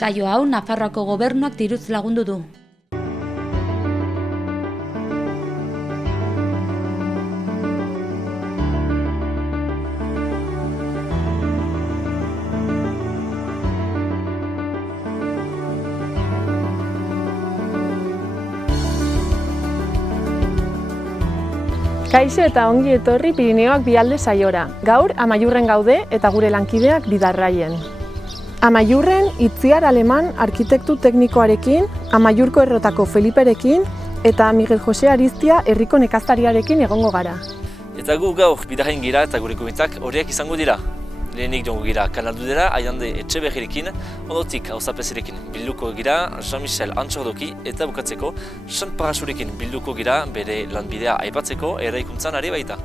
Saio hau Nafarroako gobernuak diruz lagundu du. Kaixo eta ongi etorri Pirineoak Bialde saiora. Gaur Amaiurren gaude eta gure lankideak Bidarraien. Amaiurren Itziar Aleman arkitektu teknikoarekin, Amaiurko Errotako Feliperekin eta Miguel Jose Ariztia herriko nekazariarekin egongo gara. Eta gu gaur Bidarrain gira eta gure gomitak horiek izango dira. Lehenik jongo gira Kanaldudera, Aiande Etxeberrirekin, ondotik Auzapezirekin bilduko gira Jean-Michel Antxordoki eta bukatzeko Sant Parasurekin bilduko gira bere lanbidea aipatzeko eraikuntzan ari baita.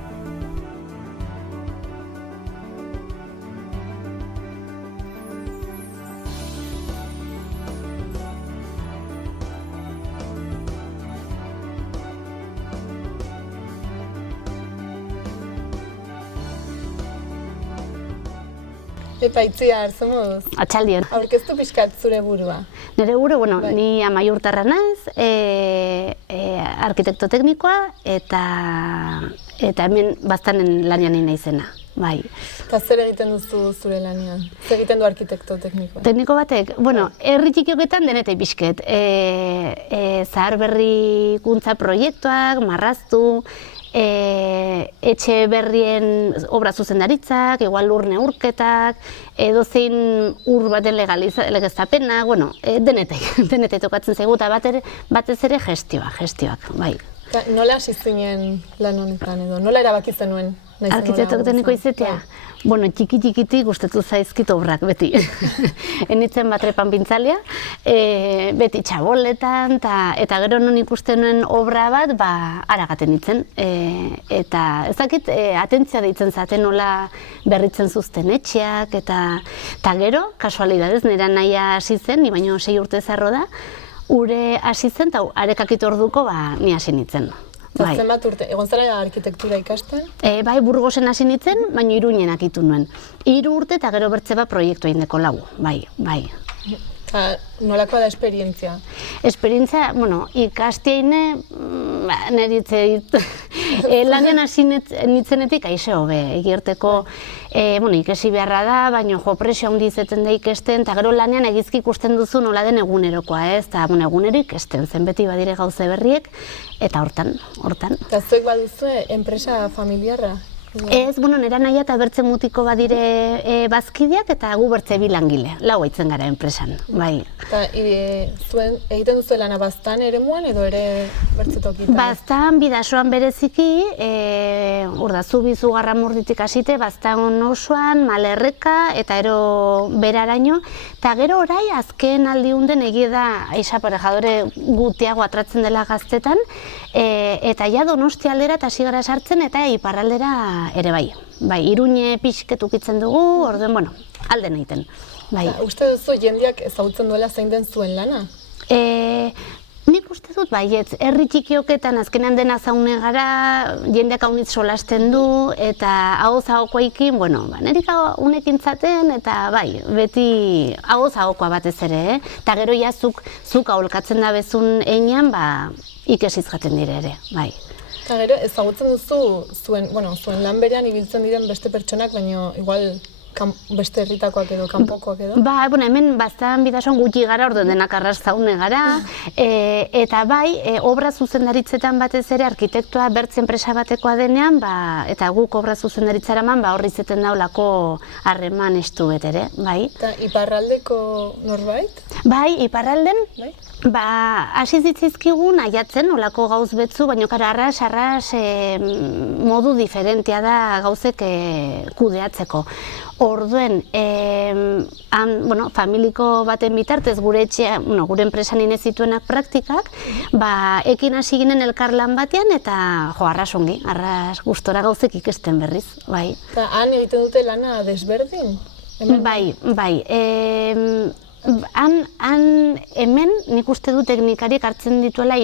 Epa, Itziar, ze moduz? Atxaldion. Aurkeztu pixkat zure burua. Nire buru, ni Amaiurtarra naiz, arkitekto teknikoa eta hemen Baztanen lanean naizena. Bai. Eta zer egiten duzu zure lanean? Zer egiten du arkitekto teknikoa? Tekniko batek, herri txikioketan denetai pixket. Zaharberrikuntza proiektuak, marraztu, etxe berrien obra zuzendaritzak, igual lur neurketak, edozein ur baten legeztapenak, denetai tokatzen zaigu eta batez ere gestioak, bai. Nola hasi zinen lan honetan edo? Nola erabaki zenuen? Arkitekto tekniko izatea? Txiki-txikiti gustatu zaizkit obrak beti. Enitzen batrepan pintzalia, beti txaboletan, eta gero non ikusten nuen obra bat, haragaten nitzen. Eta ez dakit, atentzia deitzen zaten nola berritzen zuzten etxeak, eta gero, kasualidadez, nera nahia hasi zen, ni baino 6 urte zarro da, ure hasi zen, eta arekakit orduko ni hasi nintzen. Zenbat urte, egon zara arkitektura ikasten? Bai, Burgosen hasi nintzen, baina Iruñen akitu nuen. 3 urte eta gero bertze bat proiektu egin deko 4, bai. Nolakoa da esperientzia? Esperientzia, ikasteine, neritzeit, lanean hasi nitzenetik aize hobe, egirteko, ikesi beharra da, baina presio handi izaten da ikesten, eta gero lanean egizki ikusten duzu nola den egunerokoa, eta egunero ikesten zen beti badire gauze berriek, eta hortan. Eta zuek baduzu enpresa familiarra? Ez, nera nahia eta bertze mutiko badire bazkideak eta gu bertze 2 langile, 4 haitzen gara enpresan, bai. Eta egiten duzu lana Baztan eremuan edo ere bertze tokitan? Baztan, Bidasoan bereziki, Urdazubi Zugarramurditik hasite, Baztan osoan, Malerreka eta ero beraraino, eta gero orai azken aldiunden egia da aixaparejadore gutiago atratzen dela gaztetan, eta ja Donostia aldera eta hasi gara sartzen eta iparraldera ere bai. Iruñe pixket ukitzen dugu, orduen, alden egiten. Uste duzu jendeak ezagutzen duela zein den zuen lana? Nik uste dut baietz, herri txikioketan azkenean dena zaune gara, jendeak haunitz solasten du, eta ahoz-ahokoaikin, nerik unekin zaten, eta bai, beti ahoz-ahokoa batez ere, eta gero ja zuk aholkatzen da bezun einean, ikesiz jaten dire ere, bai. Eta gero, ezagutzen duzu zuen lan berean ibiltzen diren beste pertsonak, baina igual beste herritakoak edo, kanpokoak edo? Hemen Baztan Bidasoan gutxi gara, orduan denak arras zaune gara, eta bai, obra zuzendaritzetan batez ere arkitektua bertze enpresa batekoa denean, eta guk obra zuzendaritzara eman, horri zeten daulako harreman estu ere, bai. Eta iparraldeko norbait? Bai, iparralden, hasi zitzaizkigun aiatzen, olako gauz betzu, baina arras modu diferentia da gauzek kudeatzeko. Orduen, familiko baten bitartez gure enpresan inez zituenak praktikak, ekin hasi ginen elkarlan batean eta arras ongi, arras gustora gauzek ikesten berriz, bai. Eta han egiten dute lana desberdin? Bai. Hemen nik uste du teknikariek hartzen dituela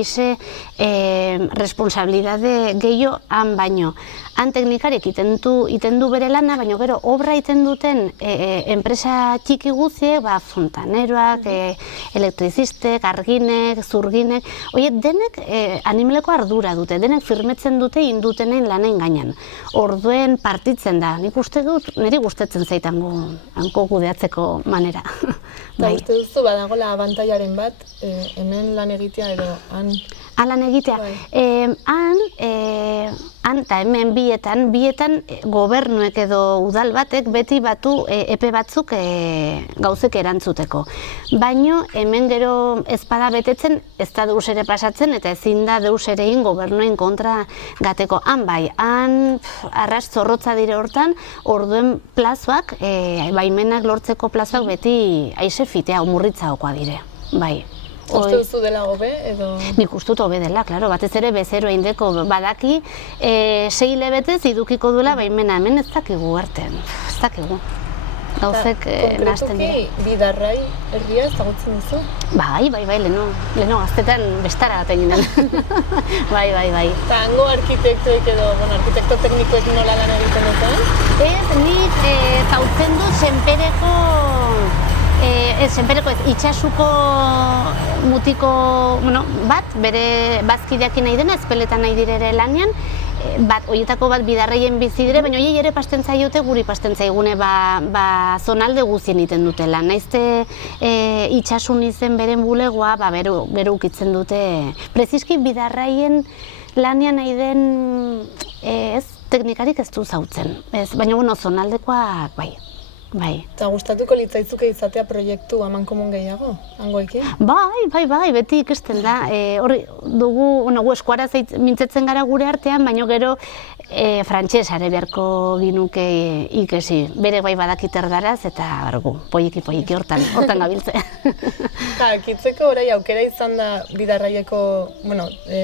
responsabilidade gehiago han baino. Han teknikariek iten du bere lana, baina gero obra iten duten enpresa txiki guztiek, fontaneroak, elektrizistek, arginek, zurginek, horiek denek animaleko ardura dute, denek firmetzen dute indutenen lanen gainean. Orduen partitzen da, nik uste dut, niri gustatzen zaitango hanko kudeatzeko manera. Eta uste duzu badagoela abantailaren bat, hemen lan egitea edo han? Lan egitea. Han eta hemen bietan gobernuek edo udal batek beti batu epe batzuk gauzek erantzuteko. Baino hemen gero ez bada betetzen, ez da deus ere pasatzen eta ezin da deus ere egin gobernuen kontra gateko. Han bai, han arras zorrotza dire hortan, orduen plazoak, baimenak lortzeko plazoak beti aize fitea, murritzaokoa dire. Bai. Uste duzu dela hobe edo? Nik uste dut hobe dela, klaro, batez ere bezero eindeko badaki 6 hilabetez idukiko duela baimena, hemen ez dakigu artean, ez dakigu. Gauzek nahasten dira. Konkretuki Bidarrai herria ezagutzen duzu? Bai, leheno gaztetan bestara baten ginen. Bai. Eta hango arkitektoek edo, arkitekto teknikoek nola lan egiten duten? Ez, nik zautzen du senpereko itxasuko mutiko bat, bere bazkideakin nahi dena, ezpeletan nahi direre lanean, horietako bat Bidarraien bizi dire, baina horiei ere pasten zaiote guri pasten zaigune zonalde guzien iten dutela. Naizte itxasun izen beren bulegoa, bero ukitzen dute. Preziski Bidarraien lanean nahi den teknikarik ez du zautzen, baina zonaldekoak bai. Eta gustatuko litzaizuke izatea proiektu amankomun gehiago, hangoekin? Bai, beti ikesten da. Hori dugu, gu eskuaraz mintzetzen gara gure artean, baina gero frantsesare beharko ginuke ikesi. Bere bai badakit erdaraz eta poiki hortan gabiltze. Kitzeko orai aukera izan da Bidarraieko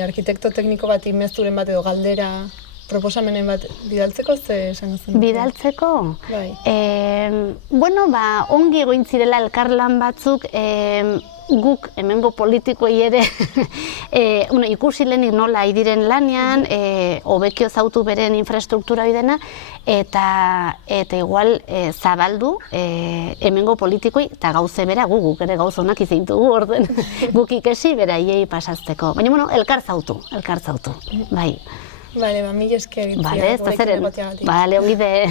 arkitekto tekniko bat inmesturen bat edo galdera, proposamenen bat bidaltzeko ze esango zen? Bidaltzeko? Bai. Ongi egoin zirela elkarlan batzuk, guk hemengo politikoi ere ikusi lehenik nola idiren lanean, hobekio zautu beren infrastruktura bidena, eta igual zabaldu hemengo politikoi eta gauze bera guk ere gauz honak izintugu orden guk ikesi bera iei pasazteko. Baina, elkar zautu, bai. Bale, mila esker egitea. Bale, ez da zeren. Bale, ongi de.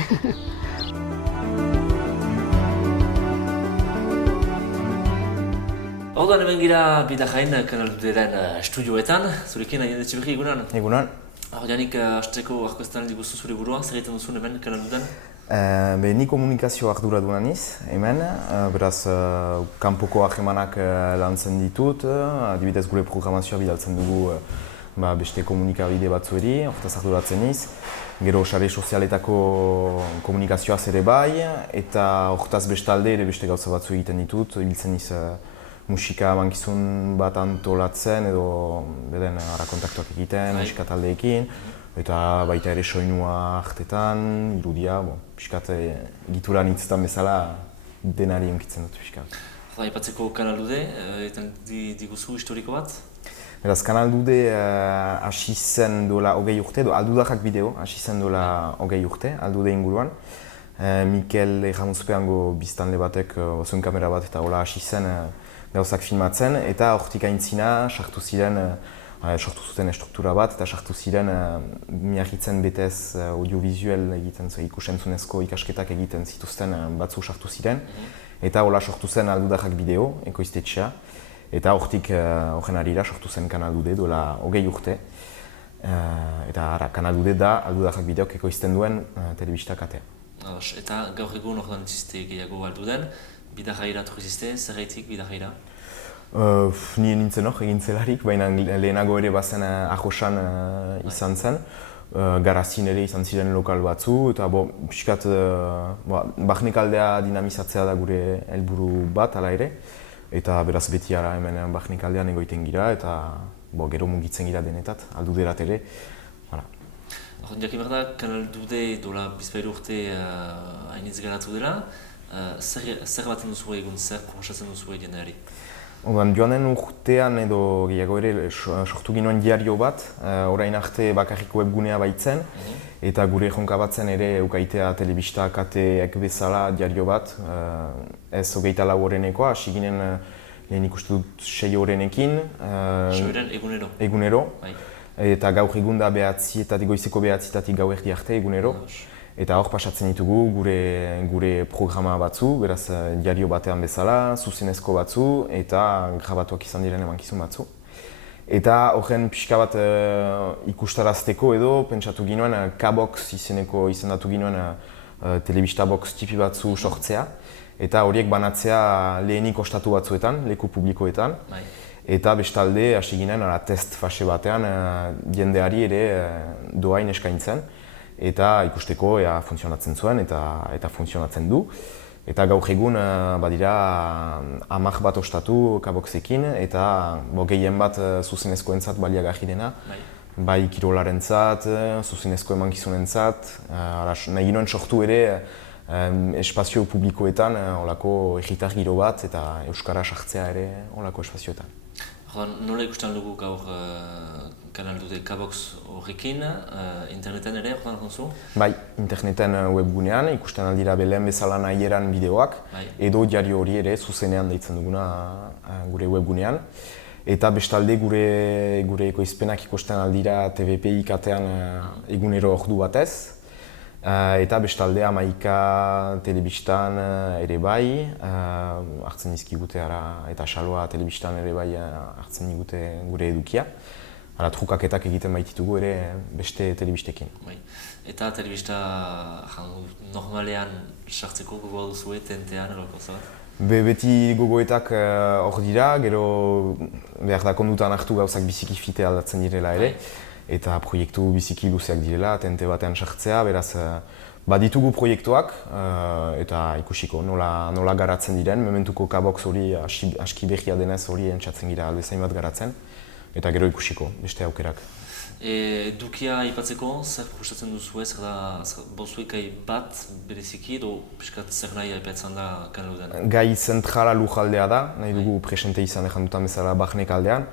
Orduan hemen gira Bidarrain Kanal Duderen estudioetan, zurekin Aian Etxeberri egunan? Egunan. Janik, hasteko arkoztan diguzu zure burua, zer egiten duzun hemen Kanal Duden? Ni komunikazio arduraduna niz, hemen, beraz kanpoko harremanak lantzen ditut, adibidez gure programazioa bidaltzen dugu beste komunikabide batzueri, hortaz arduratzen niz. Gero sare sozialetako komunikazioaz ere bai, eta hortaz bestalde ere beste gauza batzu egiten ditut, ibiltzen niz musika mankizun bat antolatzen edo beden kontaktuak egiten, musika taldeekin, eta baita ere soinua hartetan, irudia, piskat egituran hitzetan bezala denari onkitzen dut piskat. Aipatzeko Kanal Dude, egiten diguzu historiko bat? Beraz, Kanal Dude hasi zen duela 20 urte, Aldudarrak bideo hasi zen duela 20 urte, Aldude inguruan. Mikel Erramuzpeango biztanle batek zuen kamera bat eta hola hasi zen gauzak filmatzen, eta hortik aintzina sortu zuten estruktura bat eta sartu ziren miarritzen betez audiovisuel egiten, ikusentzunezko ikasketak egiten zituzten batzu sartu ziren. Eta hola sortu zen Aldudarrak bideo, ekoiztetxea. Eta hortik horren harira sortu zen Kanal Dude duela 20 urte. Eta Kanal Dude da Aldudarrak bideok ekoizten duen telebista katea. Eta gaur egun ordan zizte gehiago Alduden, Bidarraira turizizte, zerraitik Bidarraira? Ni nintzen hor egin zelarik, baina lehenago ere bazen Arrosan izan zen. Garazin ere izan ziren lokal batzu, eta piskat barnekaldea dinamizatzea da gure helburu bat, hala ere. Eta beraz beti ara hemen barnekaldean egoiten gira, eta gero mugitzen gira denetat, Alduderat ere. Jakin behar da, Kanal Dude dola bizpairu urte hainitz garatu dela. Zer baten duzu egun, zer proposatzen duzu jendeari? Orduan, joan den urtean edo gehiago ere sortu ginoen diario bat, orain arte bakarrik webgunea baitzen, eta gure jonka batzen ere eukaitea telebista kateek bezala diario bat, ez 24 horrenekoa, hasi ginen lehen ikustu dut 6 horrenekin. 6 egunero? Egunero, eta gaur egun da goizeko 9-tatik gauerdi arte egunero. Eta hor pasatzen ditugu gure programa batzu, beraz diario batean bezala, zuzenezko batzu eta grabatuak izan diren emankizun batzu. Eta horren pixka bat ikustarazteko edo pentsatu ginoen K-Box izendatu ginoen telebista box tipi batzu sortzea. Eta horiek banatzea lehenik ostatu batzuetan, leku publikoetan. Eta bestalde hasi ginen test fase batean jendeari ere doain eskaintzen. Eta ikusteko funtzionatzen zuen eta funtzionatzen du. Eta gaur egun badira 10 bat ostatu K-Boxekin eta gehien bat zuzenezkoentzat baliagarri dena. Bai kirolarentzat, zuzenezko emankizunentzat, nahi ginoen sortu ere espazio publikoetan olako egitar giro bat eta euskara sartzea ere olako espazioetan. Nola ikusten dugu gaur kanal dute K-Box horrekin, interneten ere ordan duzu? Bai, interneten webgunean ikusten aldira belen bezala nahieran bideoak, edo diario hori ere zuzenean deitzen duguna gure webgunean. Eta bestalde gure ekoizpenak ikusten aldira TVP ikatean egunero ordu batez. Eta bestalde Amaika telebistan ere bai, hartzen dizkigute eta Xaloa telebistan ere bai hartzen digute gure edukia. Trukaketak egiten baititugu ere beste telebistekin. Eta telebista normalean sartzeko gogoa duzue, TNT-an edo bat? Beti gogoetak hor dira, gero behar da kondutan hartu gauzak biziki fite aldatzen direla ere. Eta proiektu biziki luzeak direla, TNT batean sartzea, beraz baditugu proiektuak eta ikusiko nola garatzen diren. Mementuko K-Box hori aski berria denez hori entzatzen gira aldezain bat garatzen. Eta gero ikusiko, beste aukerak. Edukia aipatzeko, zer proposatzen duzu zer da bozuekai bat bereziki edo piskat zer nahi aipatzen da kanaluden? Gai zentrala lujaldea da, nahi dugu presente izan dutan bezala Barnek aldean.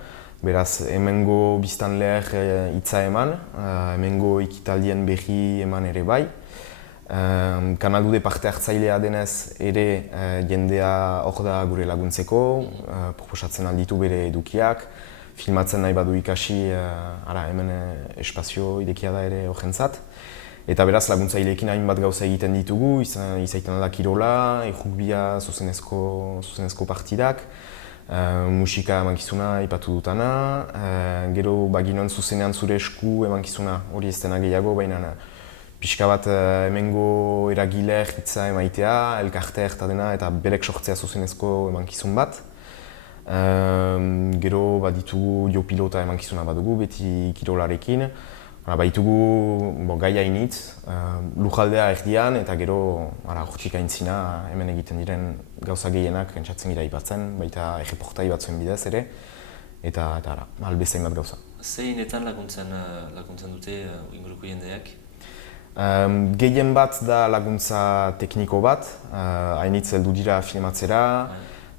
Beraz, hemengo biztanleak hitza eman, hemengo ekitaldien berri eman ere bai. Kanaldude parte hartzailea denez ere jendea hor da gure laguntzeko, proposatzen alditu bere edukiak, filmatzen nahi badu ikasi hemen espazio idekia da ere horrentzat. Eta beraz laguntzaileekin hainbat gauza egiten ditugu, izaiten da kirola, errugbia, zuzenezko partidak. Musika emankizuna ipatu dutana, gero baginoen zuzenean zure esku emankizuna hori ez dena gehiago, baina pixka bat hemengo eragileak hitza emaitea, elkarteak eta dena eta berek sortzea zuzenezko emankizun bat. Gero baditugu jo-pilota emankizuna badugu, beti kirolarekin. Baitugu gai hainitz, lujaldea erdian eta gero hortik aintzina hemen egiten diren gauza gehienak entzatzen gira aipatzen, baita erreportai batzuen bidez ere, eta albezain bat gauza. Zeinetan laguntzen dute inguruko jendeak? Gehien bat da laguntza tekniko bat, hainitz heldu dira filmatzera.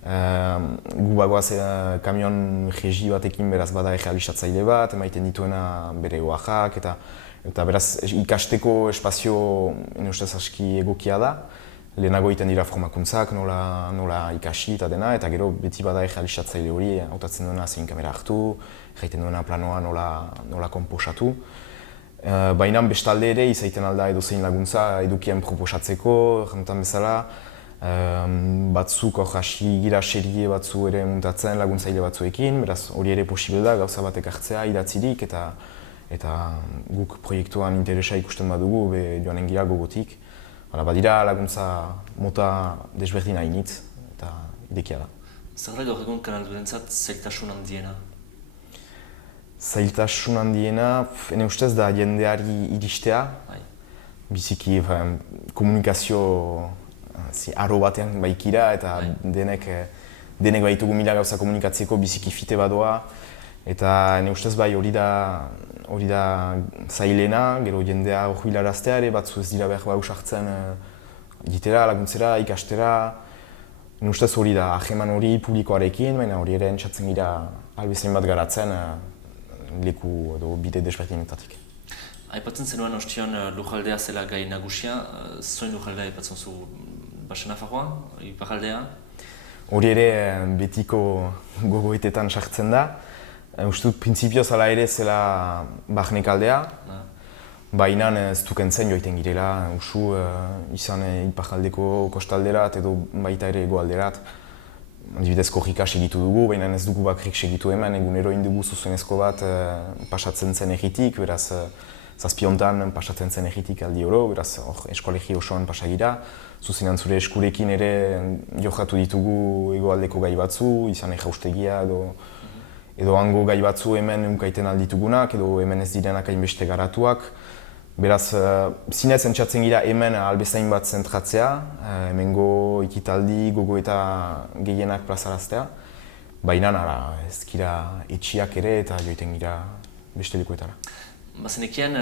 Gu bagoaz kamion regi batekin beraz bada errealistatzaile bat, emaiten dituena bere oaxak eta beraz ikasteko espazio ustez aski egokia da. Lehenago egiten dira formakuntzak, nola ikasi eta dena, eta gero beti bada errealistatzaile hori hautatzen duena zein kamera hartu, egiten duena planoa nola konposatu. Baina bestalde ere izaiten alda edozein laguntza edukien proposatzeko, jamutan bezala. Batzuk hor hasi gira serie batzu ere muntatzen laguntzaile batzuekin, beraz hori ere posible da gauza batek hartzea idatzirik eta guk proiektuan interesa ikusten badugu joanen gira gogotik. Badira laguntza mota desberdin hainitz eta idekia da. Zer da gaur egun kanaldurentzat zailtasun handiena? Zailtasun handiena, ene ustez da jendeari iristea. Biziki komunikazio aro batean baikira eta denek baitugu mila gauza komunikatzeko biziki fite badoa. Eta ene ustez bai hori da zailena, gero jendea hor hilaraztea ere, batzu ez dira behar usartzen egitera, laguntzera, ikastera. ustez hori da, aheman hori publikoarekin, baina hori ere entzatzen gira albezain bat garatzen leku edo bide desberdinetatik. Aipatzen zenuen ostion lujaldea zela gai nagusia, zoin lujaldea aipatzen zu Baxe Nafarroa, iparraldea? Hori ere betiko gogoetetan sartzen da. Uste dut printzipioz ala ere zela Barnekaldea, baina ez dukentzen joiten girela, usu izan iparraldeko kostalderat edo baita ere hegoalderat. Adibidez korrika segitu dugu, baina ez dugu bakarrik segitu hemen, egunero indugu zuzenezko bat pasatzen zen egitik, beraz zazpiontan pasatzen zen egitik aldi oro, beraz eskolegi osoan pasagira. Zuzenean zure eskurekin ere jokatu ditugu hegoaldeko gai batzu, izan jaustegia edo hango gai batzu hemen unkaiten alditugunak, edo hemen ez direnak hainbeste garatuak. Beraz, zinez entzatzen gira hemen albezain bat zentratzea, hemengo ekitaldi, gogo eta gehienak plazaraztea. Baina ez gira etxiak ere eta joiten gira beste lekuetara. Bazenekien,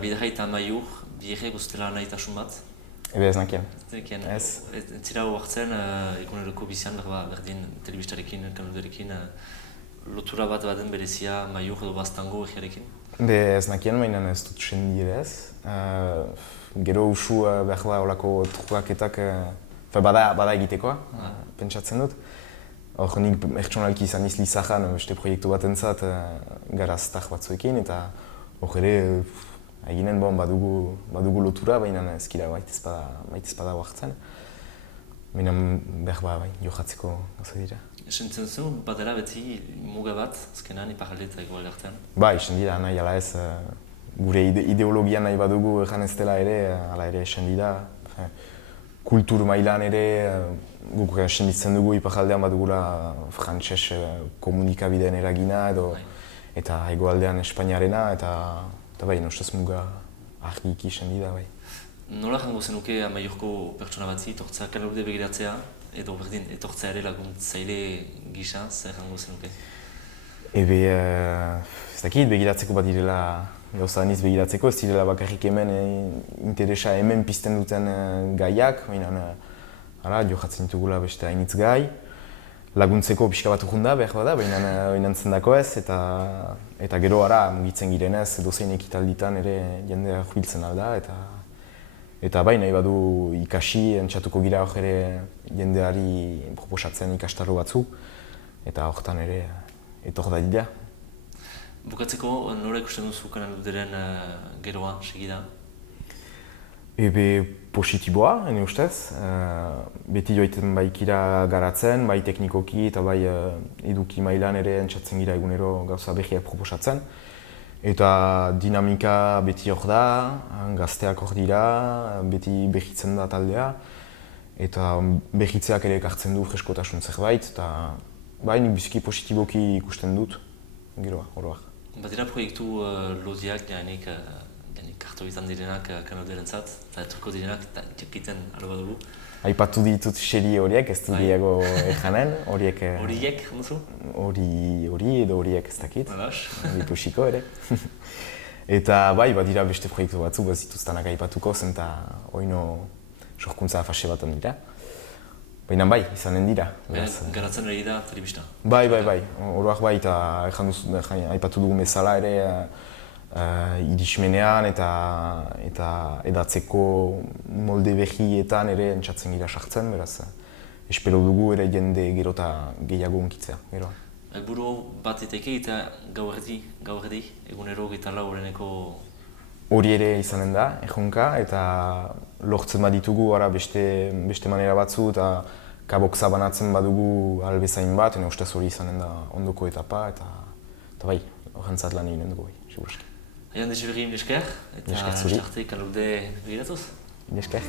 Bidarrai eta Amaiur, biherre guztela nahitasun bat? Ebe ez nakien. Ez zira hartzen, eguneroko bizian berdin telebistarekin, kanaluderekin, lotura bat baden berezia Amaiur edo Baztango egiarekin? Be ez nakien, baina ez dut sendi ere ez. Gero usu behar da olako trukaketak bada egitekoa, pentsatzen dut. Hor nik pertsonalki izan iz Lizajan beste proiektu batentzat garaztak batzuekin eta hor ere eginen badugu lotura, baina ez gira baita ez bada hartzen. Baina behar jokatzeko gauza dira. Esentzen zu, badera beti muga bat, azkenan iparralde eta hegoalde artean? Bai, esen dira, nahi ala ez, gure ideologia nahi badugu egan ez dela ere, ala ere esen dira. Kultur mailan ere, guk esen ditzen dugu iparraldean badugula frantses komunikabideen eragina eta hegoaldean Espainiarena eta bai, nostez muga argiki esen dira, bai. Nola jango zenuke Amaiurko pertsona batzi, etortzea kanalude begiratzea, edo berdin etortzea ere laguntzaile gisa, zer jango zenuke? Ebe, ez dakit, begiratzeko bat direla, gauza aniz begiratzeko, ez direla bakarrik hemen interesa hemen pizten duten gaiak, baina jokatzen ditugula beste hainitz gai. Laguntzeko pixka bat urrunda behar bada, baina entzendako ez, eta gero mugitzen girenez, dozein ekitalditan ere jendea jubiltzen alda, eta bai nahi badu ikasi, entzatuko gira hor ere jendeari proposatzen ikastaro batzu, eta horretan ere etor da dira. Bukatzeko, nola ikusten duzu kanaluderen geroa, segida? Ebe positiboa, ene ustez. Beti joiten baikira garatzen, bai teknikoki eta bai eduki mailan ere entzatzen gira egunero gauza behiak proposatzen. Eta dinamika beti hor da, gazteak hor dira, beti behitzen da taldea. Eta behitzeak ere ekartzen du freskotasun zerbait, eta bai nik biziki positiboki ikusten dut, geroa, oroak. Badira proiektu lodiak jahenik karto izan direnak kanaluderentzat, eta etorko direnak jakiten alo badugu. Aipatu ditut seri horiek, ez du diago ejanen, horiek... Horiek, handuzu? Hori edo horiek ez dakit, ikusiko ere. Eta bai, badira beste proiektu batzu, bazituztanak aipatuko zen eta oino sorkuntza fase baten dira. Baina bai, izanen dira. Garatzen ari da telebista? Bai, oroak bai, eta aipatu dugu bezala ere irismenean eta edatzeko molde behietan ere entzatzen gira sartzen, beraz espero dugu ere jende gero eta gehiago unkitzea, geroa. Helburu bat eteke eta gau erdi, egunero eta laureneko... Hori ere izanen da, erronka, eta lortzen baditugu beste manera batzu eta kabokza banatzen badugu albezain bat, ene ustez hori izanen da ondoko etapa, eta bai, horrentzat lan eginen dugu, segurazki. Aian Deziberi, mil esker, eta arte kanalude begiratuz. Mil esker.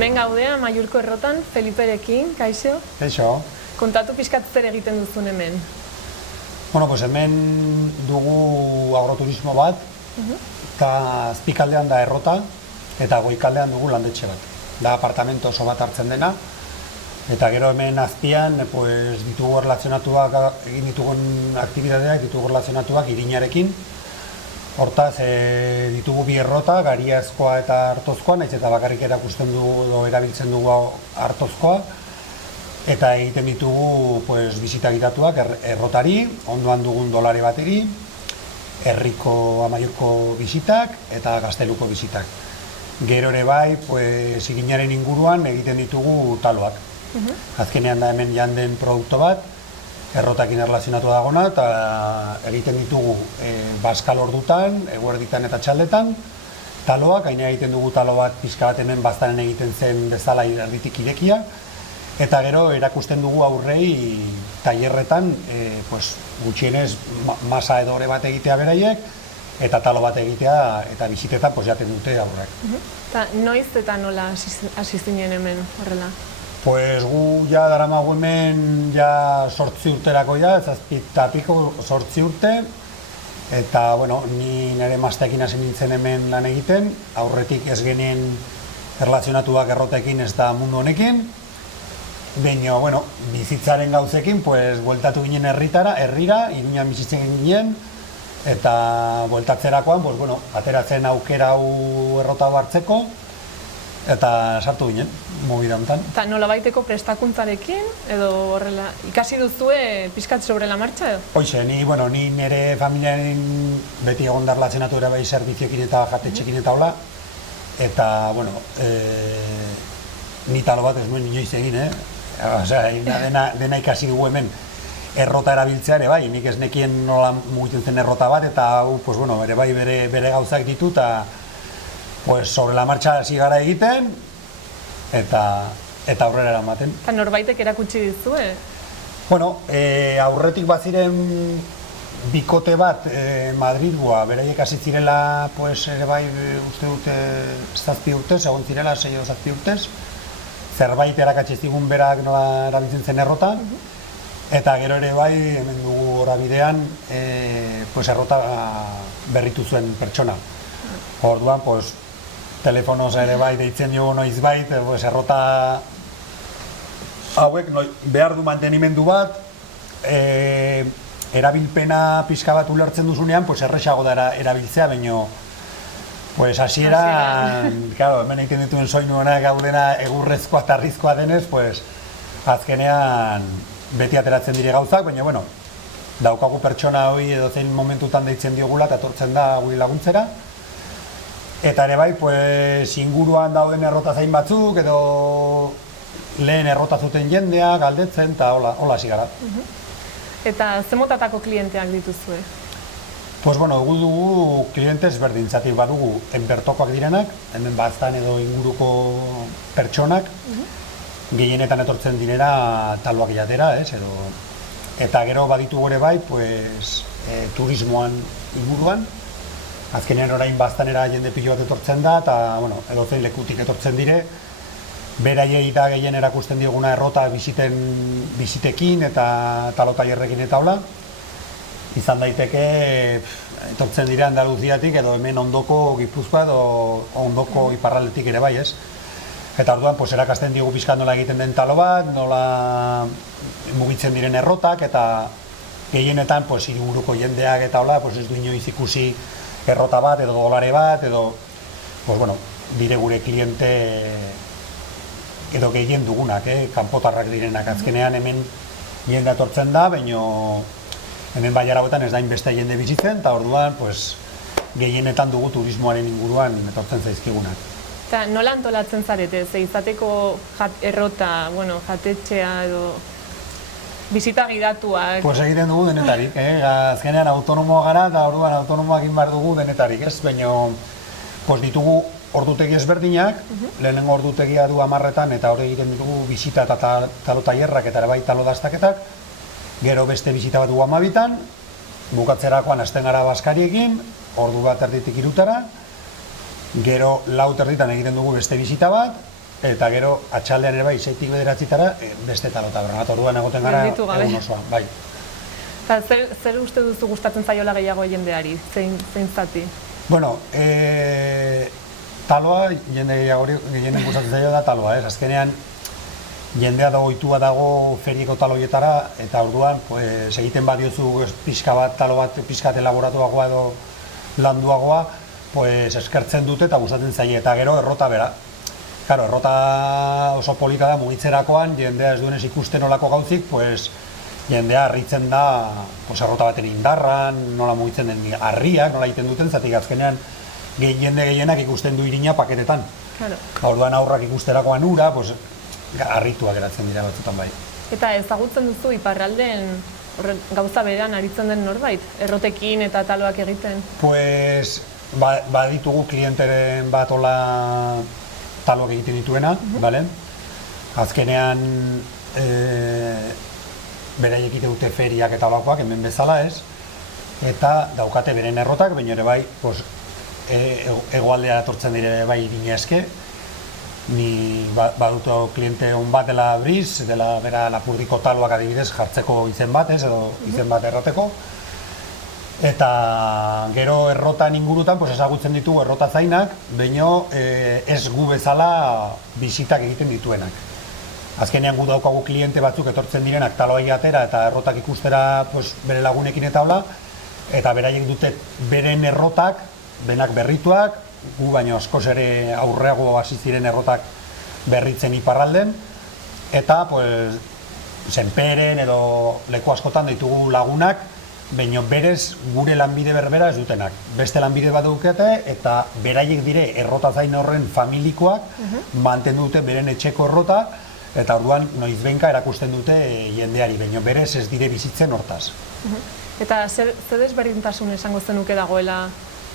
Hemen gaude Amaiurko errotan, Feliperekin, kaixo? Kaixo. Kontatu pixkat zer egiten duzun hemen. Bueno, pues hemen dugu agroturismo bat, eta azpikaldean da errota, eta goikaldean dugu landetxe bat. Da apartamento oso bat hartzen dena, eta gero hemen azpian pues, ditugu erlazionatuak, egin ditugun aktibidadeak ditugu erlazionatuak irinarekin. Hortaz, ditugu bi errota, gariazkoa eta hartozkoa, nahiz eta bakarrik erakusten dugu edo erabiltzen dugu hartozkoa. Eta egiten ditugu pues, bisita gidatuak errotari, ondoan dugun dolare bateri, herriko Amaiurko bisitak eta Gazteluko bisitak. Gero ere bai, pues, irinaren inguruan egiten ditugu taloak. Azkenean da hemen janden produktu bat, errotakin erlazionatu dagona, eta egiten ditugu baskal ordutan, eguerditan eta txaldetan, taloak, gainera egiten dugu talo bat pixka bat hemen baztanen egiten zen bezala erditik irekia, eta gero erakusten dugu aurrei tailerretan pues, gutxienez masa edo ore bat egitea beraiek, eta talo bat egitea eta bisitetan pues, jaten dute aurrek. Eta noiz eta nola hasi zinen hemen horrela? Pues gu ja daramagu hemen ja 8 urterako ja, 7 urte, eta bueno, ni nire emazteekin hasi nintzen hemen lan egiten, aurretik ez genien erlazionatuak errotekin ez da mundu honekin, baina, bueno, bizitzaren gauzekin, pues, bueltatu ginen herrira, Iruñan bizitzen ginen, eta bueltatzerakoan, pues, bueno, ateratzen aukera hau errota hartzeko, eta sartu ginen, movida honetan. Eta nola baiteko prestakuntzarekin, edo horrela, ikasi duzue pixkat sobre la marcha edo? Hoxe, ni nire familiaren beti egon da erlazionatu ere bai servizioekin eta jatetxekin eta hola, eta, bueno, ni talo bat ez nuen inoiz egin, Osea, dena ikasi dugu hemen errota erabiltzea ere bai, nik ez nekien nola mugiten zen errota bat, eta hau, pues bueno, ere bai bere gauzak ditu, eta pues sobre la marcha hasi gara egiten, eta aurrera eramaten. Eta norbaitek erakutsi dizue? Bueno, aurretik baziren bikote bat Madridgoa, beraiek hasi zirela, pues ere bai, uste dute 7 urtez, egon zirela 6 edo 7 urtez, zerbait erakatsi zigun berak nola erabiltzen zen errota, eta gero ere bai, hemen dugu horabidean, pues errota berritu zuen pertsona. Orduan, pues, telefonoz ere bai deitzen dugu noizbait, pues errota hauek behar du mantenimendu bat, erabilpena pixka bat ulertzen duzunean, pues erresago da erabiltzea, baino pues hasieran, claro, hemen egiten dituen soinu honak gaudena egurrezkoa eta arrizkoa denez, pues azkenean beti ateratzen dire gauzak, baina bueno, daukagu pertsona hori edo zein momentutan deitzen diogula eta etortzen da guri laguntzera. Eta ere bai, pues inguruan dauden errota zain batzuk edo lehen errota zuten jendea, galdetzen, eta hola hasi gara. Eta ze motatako klienteak dituzue? Pues bueno, dugu klientez berdintzatik badugu enbertokoak direnak, hemen baztan edo inguruko pertsonak, gehienetan etortzen direra taloak jatera, edo. Eta gero baditugu ere bai, pues, turismoan inguruan, azkenean orain baztanera jende pilo bat etortzen da, eta bueno, edozein lekutik etortzen dire, beraiei da gehien erakusten dioguna errota bisitekin eta talotaierrekin eta hola. Izan daiteke, etortzen dira Andaluziatik edo hemen ondoko Gipuzkoa edo ondoko iparraldetik ere bai, ez? Eta orduan, pues, erakasten digu pixka nola egiten den talo bat, nola mugitzen diren errotak, eta gehienetan, pues, hiriburuko jendeak eta hola, pues, ez du inoiz ikusi errota bat edo dolare bat, edo, pues, bueno, dire gure kliente edo gehien dugunak, kanpotarrak direnak. Azkenean hemen jende etortzen da, baino hemen bai arauetan ez da inbeste jende bizitzen, eta orduan, pues, gehienetan dugu turismoaren inguruan etortzen zaizkigunak. Eta nola antolatzen zarete, ze izateko errota, bueno, jatetxea edo bisita gidatuak? Pues egiten dugu denetarik, azkenean autonomoa gara eta orduan autonomoak egin behar dugu denetarik, ez? Baina, pues, ditugu ordutegi ezberdinak, lehenengo ordutegia du 10etan eta hori egiten ditugu bisita eta talo tailerrak eta ere bai talo dastaketak, gero beste bisita bat dugu 12etan, bukatzerakoan hasten gara bazkariekin, ordu bat erditik 3etara, gero 4:00 egiten dugu beste bisita bat, eta gero atxaldean ere bai 6-9 beste talo taberna bat, orduan egoten gara egun osoan, bai. Eta zer uste duzu gustatzen zaiola gehiago jendeari, zein zati? Bueno, taloa, gehienen gustatzen zaio da taloa, ez? Azkenean, jendea dago ohitua dago ferieko taloietara, eta orduan, pues, egiten badiozu pixka bat, talo bat pixka elaboratuagoa edo landuagoa, pues, eskertzen dute eta gustatzen zaie, eta gero errota bera. Claro, errota oso polita da mugitzerakoan, jendea ez duenez ikusten olako gauzik, pues, jendea harritzen da pues, errota baten indarran, nola mugitzen den harriak, nola egiten duten, zatik azkenean jende gehienak ikusten du irina paketetan. Claro. Orduan aurrak ikusterakoan ura, pues, harrituak geratzen dira batzutan bai. Eta ezagutzen duzu iparralden gauza berean aritzen den norbait, errotekin eta taloak egiten? Pues, baditugu klienteren bat hola taloak egiten dituena, bale? Azkenean, beraiek egite dute feriak eta holakoak, hemen bezala ez, eta daukate beren errotak, baina ere bai, pues, hegoaldera etortzen dire bai irina eske. Ni badutu kliente hon bat dela Briz, dela bera Lapurdiko taloak adibidez jartzeko izen bat, ez, edo izen bat erroteko. Eta gero errotan ingurutan pues, ezagutzen ditugu errotazainak, baino ez gu bezala bisitak egiten dituenak. Azkenean gu daukagu kliente batzuk etortzen direnak taloa atera eta errotak ikustera pues, bere lagunekin eta hola, eta beraiek dute beren errotak, benak berrituak, gu baino askoz ere aurreago hasi ziren errotak berritzen iparralden, eta pues, Senperen edo leku askotan ditugu lagunak, baina berez gure lanbide berbera ez dutenak. Beste lanbide bat dukete eta beraiek dire errotazain horren familikoak mantendu dute beren etxeko errota, eta orduan noizbehinka erakusten dute jendeari, baina berez ez dire bizitzen hortaz. Eta zer desberdintasun esango zenuke dagoela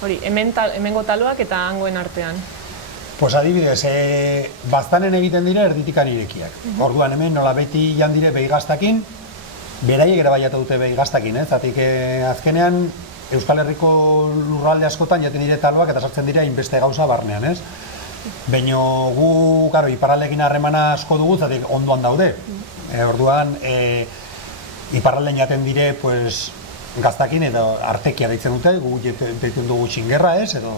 hori, hemengo taloak eta hangoen artean? Pues adibidez, baztanen egiten dire erditikan irekiak. Orduan hemen nola beti jan dire behigaztakin, beraiek ere baiatu dute behigaztakin, zatik azkenean Euskal Herriko lurralde askotan jaten dire taloak eta sartzen dira inbeste gauza barnean, ez? Baina gu, karo, iparraldekin harremana asko dugu, zatik ondoan daude. Orduan, iparralden jaten dire, pues, gaztakin edo artekia deitzen dute, gu deitzen dugu txingerra, ez, edo...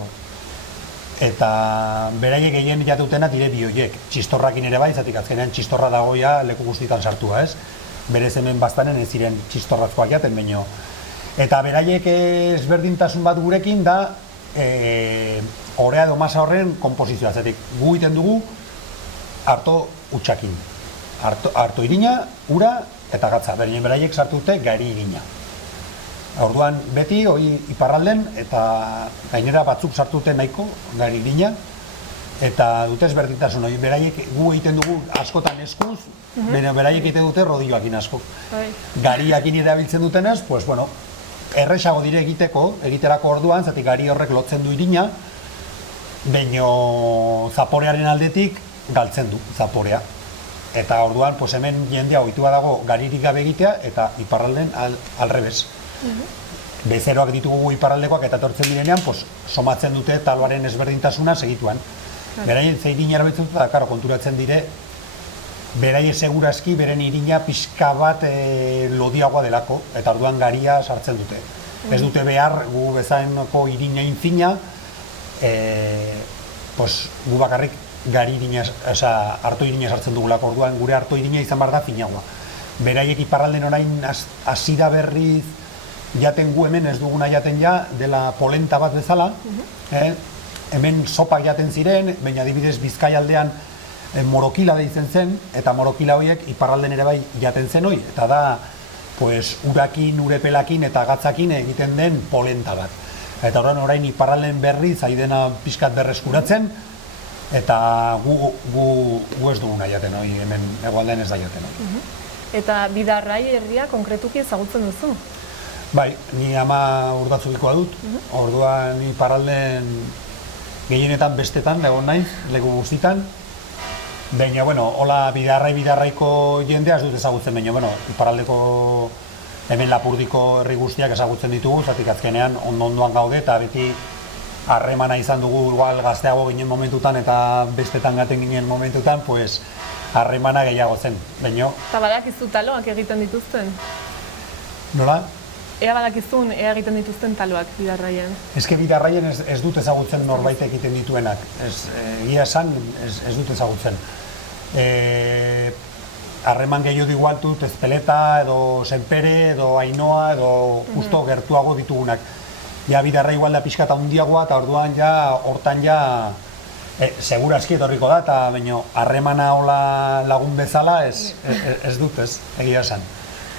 Eta beraiek gehien jatutena dire bioiek, txistorrakin ere bai, zatik azkenean txistorra dagoia leku guztietan sartua, ez? Berez hemen baztanen ez ziren txistorrazkoak jaten, baino. Eta beraiek ezberdintasun bat gurekin da orea edo masa horren konposizioa, zatik gu egiten dugu arto utxakin. Arto irina, ura eta gatza, beraiek sartu dute gari irina. Orduan beti hori iparralden eta gainera batzuk sartu dute nahiko gari irina eta dute ezberdintasun hori. Beraiek gu egiten dugu askotan eskuz, beraiek egiten dute rodilloakin asko. Gariakin erabiltzen dutenez, pues bueno, erresago dire egiterako orduan, zatik gari horrek lotzen du irina, baino zaporearen aldetik galtzen du zaporea. Eta orduan, pues hemen jendea ohitua dago garirik gabe egitea eta iparralden alrebez. Bezeroak ditugu iparraldekoak eta etortzen direnean, pues, somatzen dute taloaren ezberdintasuna segituan. Beraien ze irina erabiltzen dute, eta konturatzen dire, beraien segurazki beren irina pixka bat lodiagoa delako, eta orduan garia sartzen dute. Ez dute behar gu bezainoko irina infina, pues, gu bakarrik gari irina, harto irina sartzen dugulako, orduan gure harto irina izan behar da finagoa. Beraiek iparralden orain hasi da berriz jaten gu hemen ez duguna jaten ja, dela polenta bat bezala, hemen sopak jaten ziren, baina adibidez Bizkaialdean morokila deitzen zen, eta morokila horiek iparralden ere bai jaten zen hori, eta da pues, urakin, urepelakin eta gatzakin egiten den polenta bat. Eta orain iparralden berriz aidena pixkat berreskuratzen, eta gu ez duguna jaten hori, hemen hegoaldean ez da jaten hori. Eta Bidarrai herria konkretuki ezagutzen duzu? Bai, ni ama urdatzukikoa dut, orduan iparralden gehienetan bestetan egon naiz, leku guztitan. Baina, bueno, hola bidarraiko jendea ez dut ezagutzen, baina, bueno, iparraldeko hemen Lapurdiko herri guztiak ezagutzen ditugu, zatik azkenean ondo-ondoan gaude eta beti harremana izan dugu igual gazteago ginen momentutan eta bestetan gaten ginen momentutan, pues harremana gehiago zen, baina... Eta badakizu taloak egiten dituzten? Nola? ea badakizun, ea egiten dituzten taloak Bidarraien. Eske Bidarraien ez dut ezagutzen norbait egiten dituenak. Egia esan, ez dut ezagutzen. Harreman gehiago igual dut Ezpeleta, edo Senpere, edo Ainoa, edo justo gertuago ditugunak. Ja Bidarra igual da pixka eta handiagoa, eta orduan ja, hortan ja, segura eski etorriko da, eta baina harremana hola lagun bezala ez dut ez, egia esan.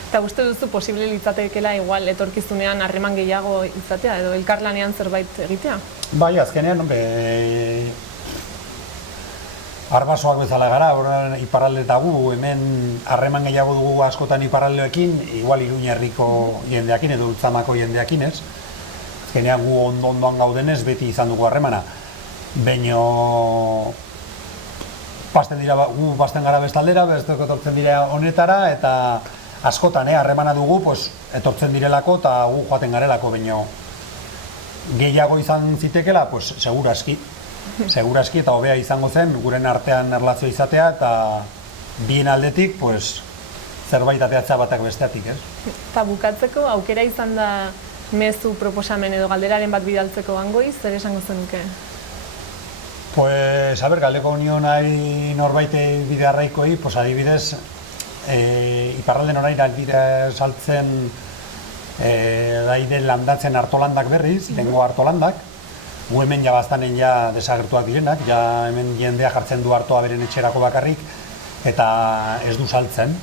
Eta uste duzu posible litzatekeela igual etorkizunean harreman gehiago izatea edo elkarlanean zerbait egitea? Bai, azkenean, arbasoak bezala gara, iparralde eta gu, hemen harreman gehiago dugu askotan iparraldeekin, igual Iruñerriko jendeakin edo Ultzamako jendeakin ez. Azkenean gu ondoan gaudenez beti izan dugu harremana. Baina gu bazten gara bestaldera, besteok etortzen dira honetara, eta askotan harremana dugu etortzen direlako eta gu joaten garelako, baina gehiago izan zitekela, seguraski eta hobea izango zen guren artean erlazio izatea eta bien aldetik zerbait ateatzea batak besteatik, ez? Eta bukatzeko aukera izan da mezu proposamen edo galderaren bat bidaltzeko Angoiz, zer esango zenuke? Galdeko nion nahi norbait Bidarraikoi, adibidez, iparralden orain dira saltzen daide landatzen hartolandak berriz, lengo hartolandak. Gu hemen ja baztanen ja desagertuak direnak, ja hemen jendea jartzen du hartoa beren etxerako bakarrik eta ez du saltzen.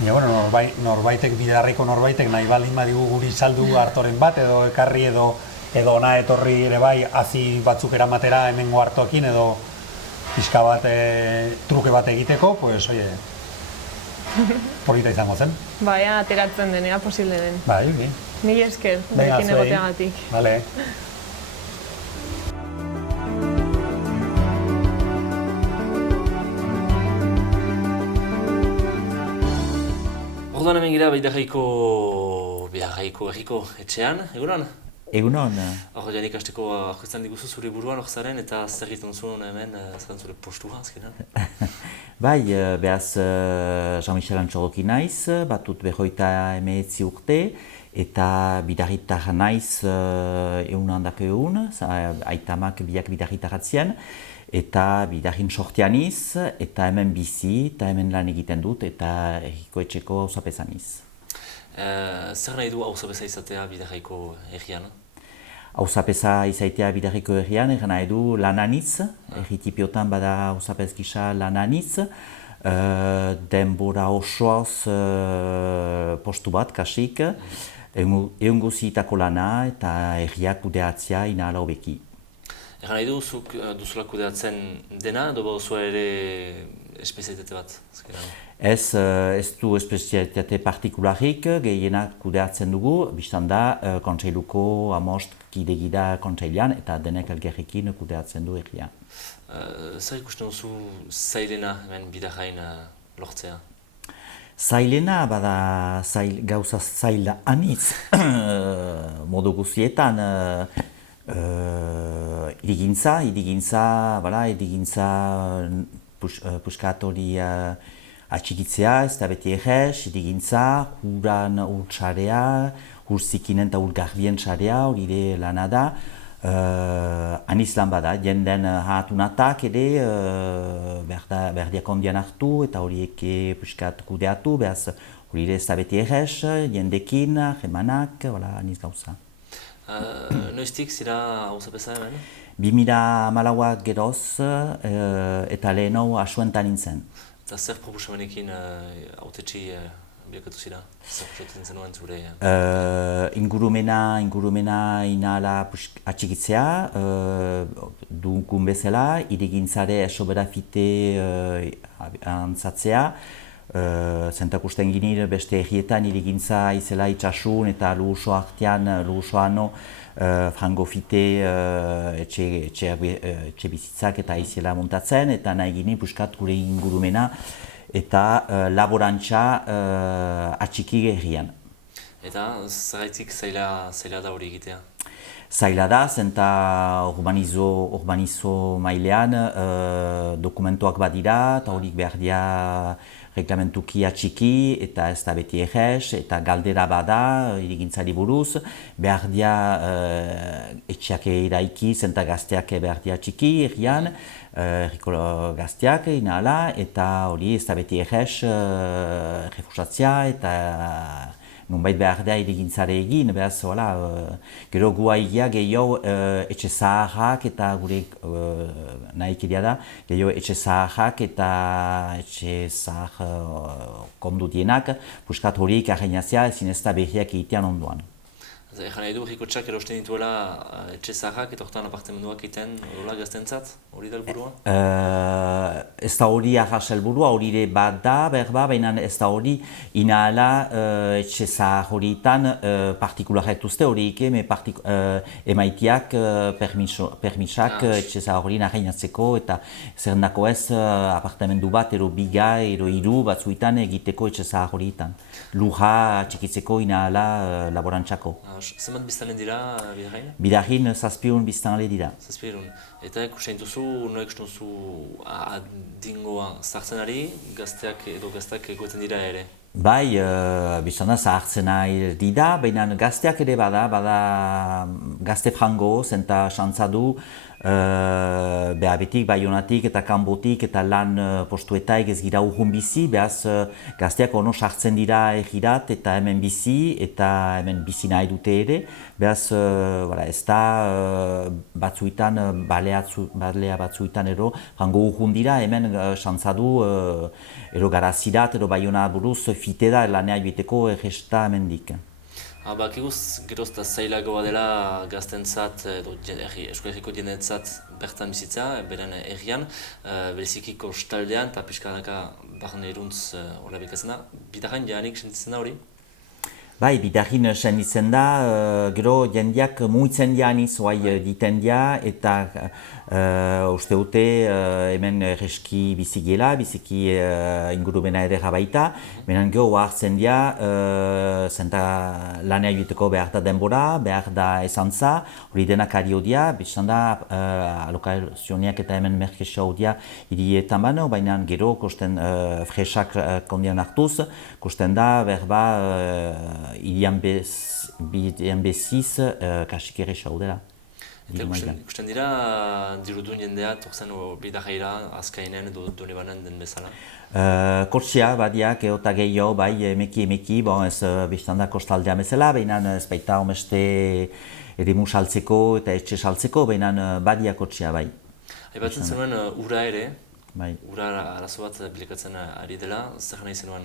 Norbaitek, Bidarraiko norbaitek nahi baldin badigu guri saldu hartoren bat edo ekarri edo ona etorri ere bai hazi batzuk eramatera hemengo hartoekin edo pixka bat truke bat egiteko, polita izango zen. Ea ateratzen den, ea posible den. Bai. Mila esker, gurekin egoteagatik. Vale. Orduan hemen gira Bidarraiko herriko etxean, egunon? Egunon. Hor, janik hasteko aurkezten diguzu zure buruan hor zaren eta zer egiten zuen hemen zaren zure postua azkenan? Bai, behaz Jean-Michel Antxoroki naiz, batut 59 urte eta bidarritar naiz egun handako egun, aitamak biak bidarritaratzen eta bidarrin sortianiz eta hemen bizi eta hemen lan egiten dut eta herriko etxeko auzapezaniz. Zer nahi du auzapeza izatea Bidarraiko herrian? Auzapeza izatea Bidarraiko herrian, nahi du lananitz, herritipiotan bada auzapez gisa lananitz, denbora osoaz postu bat kasik, egun guzietako lana eta herriak kudeatzea inahala hobeki. Nahi du, zuk duzula kudeatzen dena, edo bauzua ere espezialitate bat? Ez du espezialitate partikularik, gehienak kudeatzen dugu, biztan da kontseiluko amost kidegida kontseilan eta denek elgerrekin kudeatzen du herria. Zer ikusten duzu zailena hemen Bidarrain lortzea? Zailena bada gauza zaila anitz modu guzietan. Irigintza puskat hori atxikitzea, ez da beti errez, irigintza, huran urtsarea, hurzikinen eta urgarbien tsarea, hori ere lana da. Aniz lan bada, jenden hatunatak ere berdiak ondian hartu eta horiek puskat kudeatu, behaz hori ere ez da beti errez, jendekin, jemanak, aniz gauza. Noiztik zira auzapeza hemen? 2014 geroz eta leheno asuentan nintzen. Eta zer proposamenekin autetxi bilakatu zira? Zer proposatzen zenuen zure? Ingurumena inahala atxikitzea, dugun bezala, irigintzare esoberafite antzatzea, zentakusten ginen beste herrietan irigintza izela itxasun eta luhuso artean, luhusoano frangofite etxe bizitzak eta izela montatzen eta nahi ginen puskat gure ingurumena eta laborantza atxiki herrian. Eta zergatik zaila da hori egitea? Zaila da, zenta urbanizo mailean dokumentuak badira eta horik behar dira reglamentukia txiki eta ez da beti egez, eta galdera bada hirigintzari buruz, behar dia etxeak eraikiz eta gazteak behar dia txiki herrian, herriko gazteak inahala, eta hori ez da beti egez refusatzea eta nunbait behar da hirigintzare egin, behaz, gero guaigia gehiago etxe zaharrak eta gure nahikeria da, gehiago etxe zaharrak eta etxe zahar kondudienak, puskat horiek arrainazia ezin ez da berriak egitean ondoan. Egan nahi du, Rikotxak erosten dituela etxe zaharrak eta horretan apartamentuak egiten gaztentzat, hori da helburua? Ez da hori arras helburua, hori ere bat da, berba, baina ez da hori inahala etxe zahar horietan partikularrak duzte horiek, emaitiak permisak etxe zahar horien arrainatzeko eta zerrendako ez apartamentu bat, ero biga, ero hiru batzuetan egiteko etxe zahar horietan. Lurra txikitzeko inahala laborantzako. Zenbat biztanle dira Bidarrain? Bidarrain 700 biztanle dira. 700. Eta ikusten duzu, noek duzu adingoa zartzen ari, gazteak edo gazteak egoetzen dira ere? Bai, biztanda zahartzen ari dira, baina gazteak ere bada gazte frango, zenta xantza du, behabetik, baionatik eta kanbotik eta lan postuetaik ez gira urrun bizi, behaz gazteak ono sartzen dira egirat eta hemen bizi eta hemen bizi nahi dute ere, behaz ez da batzuetan, balea batzuetan ero, frango urrun dira, hemen xantza du ero garazirat, ero baiona buruz fite da lanea biteko egesta hemendik. Bakiguz, gerozta zailagoa dela gaztentzat edo Euskal Herriko jendetzat bertan bizitza, beren herrian, bereziki kostaldean eta pixkanaka barne eruntz horra bikatzen da. Bidarrain janik sentitzen da hori? Bai, Bidarrain sentitzen da, gero jendeak muitzen dianiz oai diten dia eta uste dute hemen reski bizigela, biziki ingurumena ere baita, benen gero hartzen dia, zenta lanea joiteko behar da denbora, behar da esantza, hori denak ario dia, biztan da alokazioniak eta hemen merkesa hodia hirietan bano, baina gero kosten fresak kondian hartuz, kosten da berba hirian beziz kasik ere saudela. Eta ikusten dira, dirudun jendea, torzen Bidarraira, azkainen edo Donebanen den bezala? Kortsia badiak eta gehiago, bai, emeki, ez biztanda kostaldea bezala, baina ez baita omeste eremu saltzeko eta etxe saltzeko, baina badiak kortsia, bai. Aipatzen zenuen ura ere, bai. Ura arazo bat bilakatzen ari dela, zer nahi zenuen?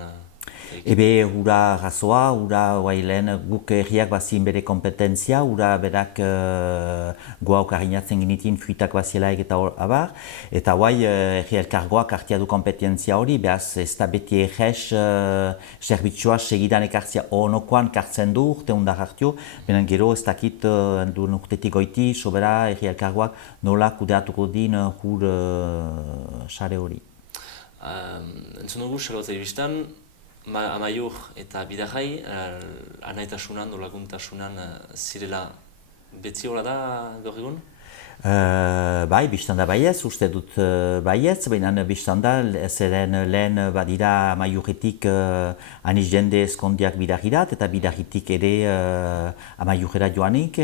Ebe ura razoa, ura lehen guk herriak bazien bere kompetentzia, ura berak goauk harinatzen genitin fuitak bazielaik eta abar, eta herri elkargoak hartia du kompetentzia hori, behaz ez da beti egez zerbitzua segidan ekartzia onokoan kartzen du urte undar hartio, benen gero ez dakit duen urtetik goiti, sobera herri elkargoak nola kudeatuko din hur sare hori. Entzun dugu, Charlotte Ibistan, Amaiur eta Bidarrai, anaitasunan, dolaguntasunan zirela betzi hola da gaur egun? Bai, biztanda baiez, uste dut baiez, baina biztanda zeren lehen badira Amaiurretik aniz jende eskondiak Bidarrirat eta Bidarritik ere Amaiurrera joanik,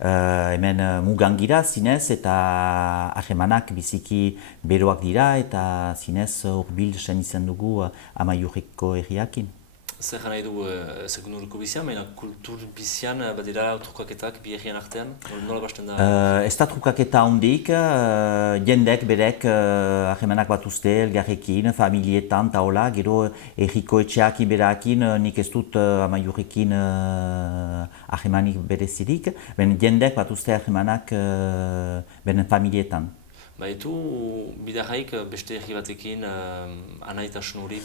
hemen mugangira zinez eta ahemanak biziki beroak dira eta zinez hurbil zen izan dugu Amaiurreko herriakin. Zer nahi du sekunduriko bizian, baina kultur bizian badira trukaketak bi herrien artean? Nola basten da? Ez da trukaketa hondik, jendek berek ahemanak batuzte elgarrekin, familietan eta hola, gero herriko etxeak iberakin, nik ez dut Amaiurrekin ahemanik berezirik, baina jendek batuzte ahemanak beren familietan. Baitu Bidarraik beste herri batekin anaitasun hori,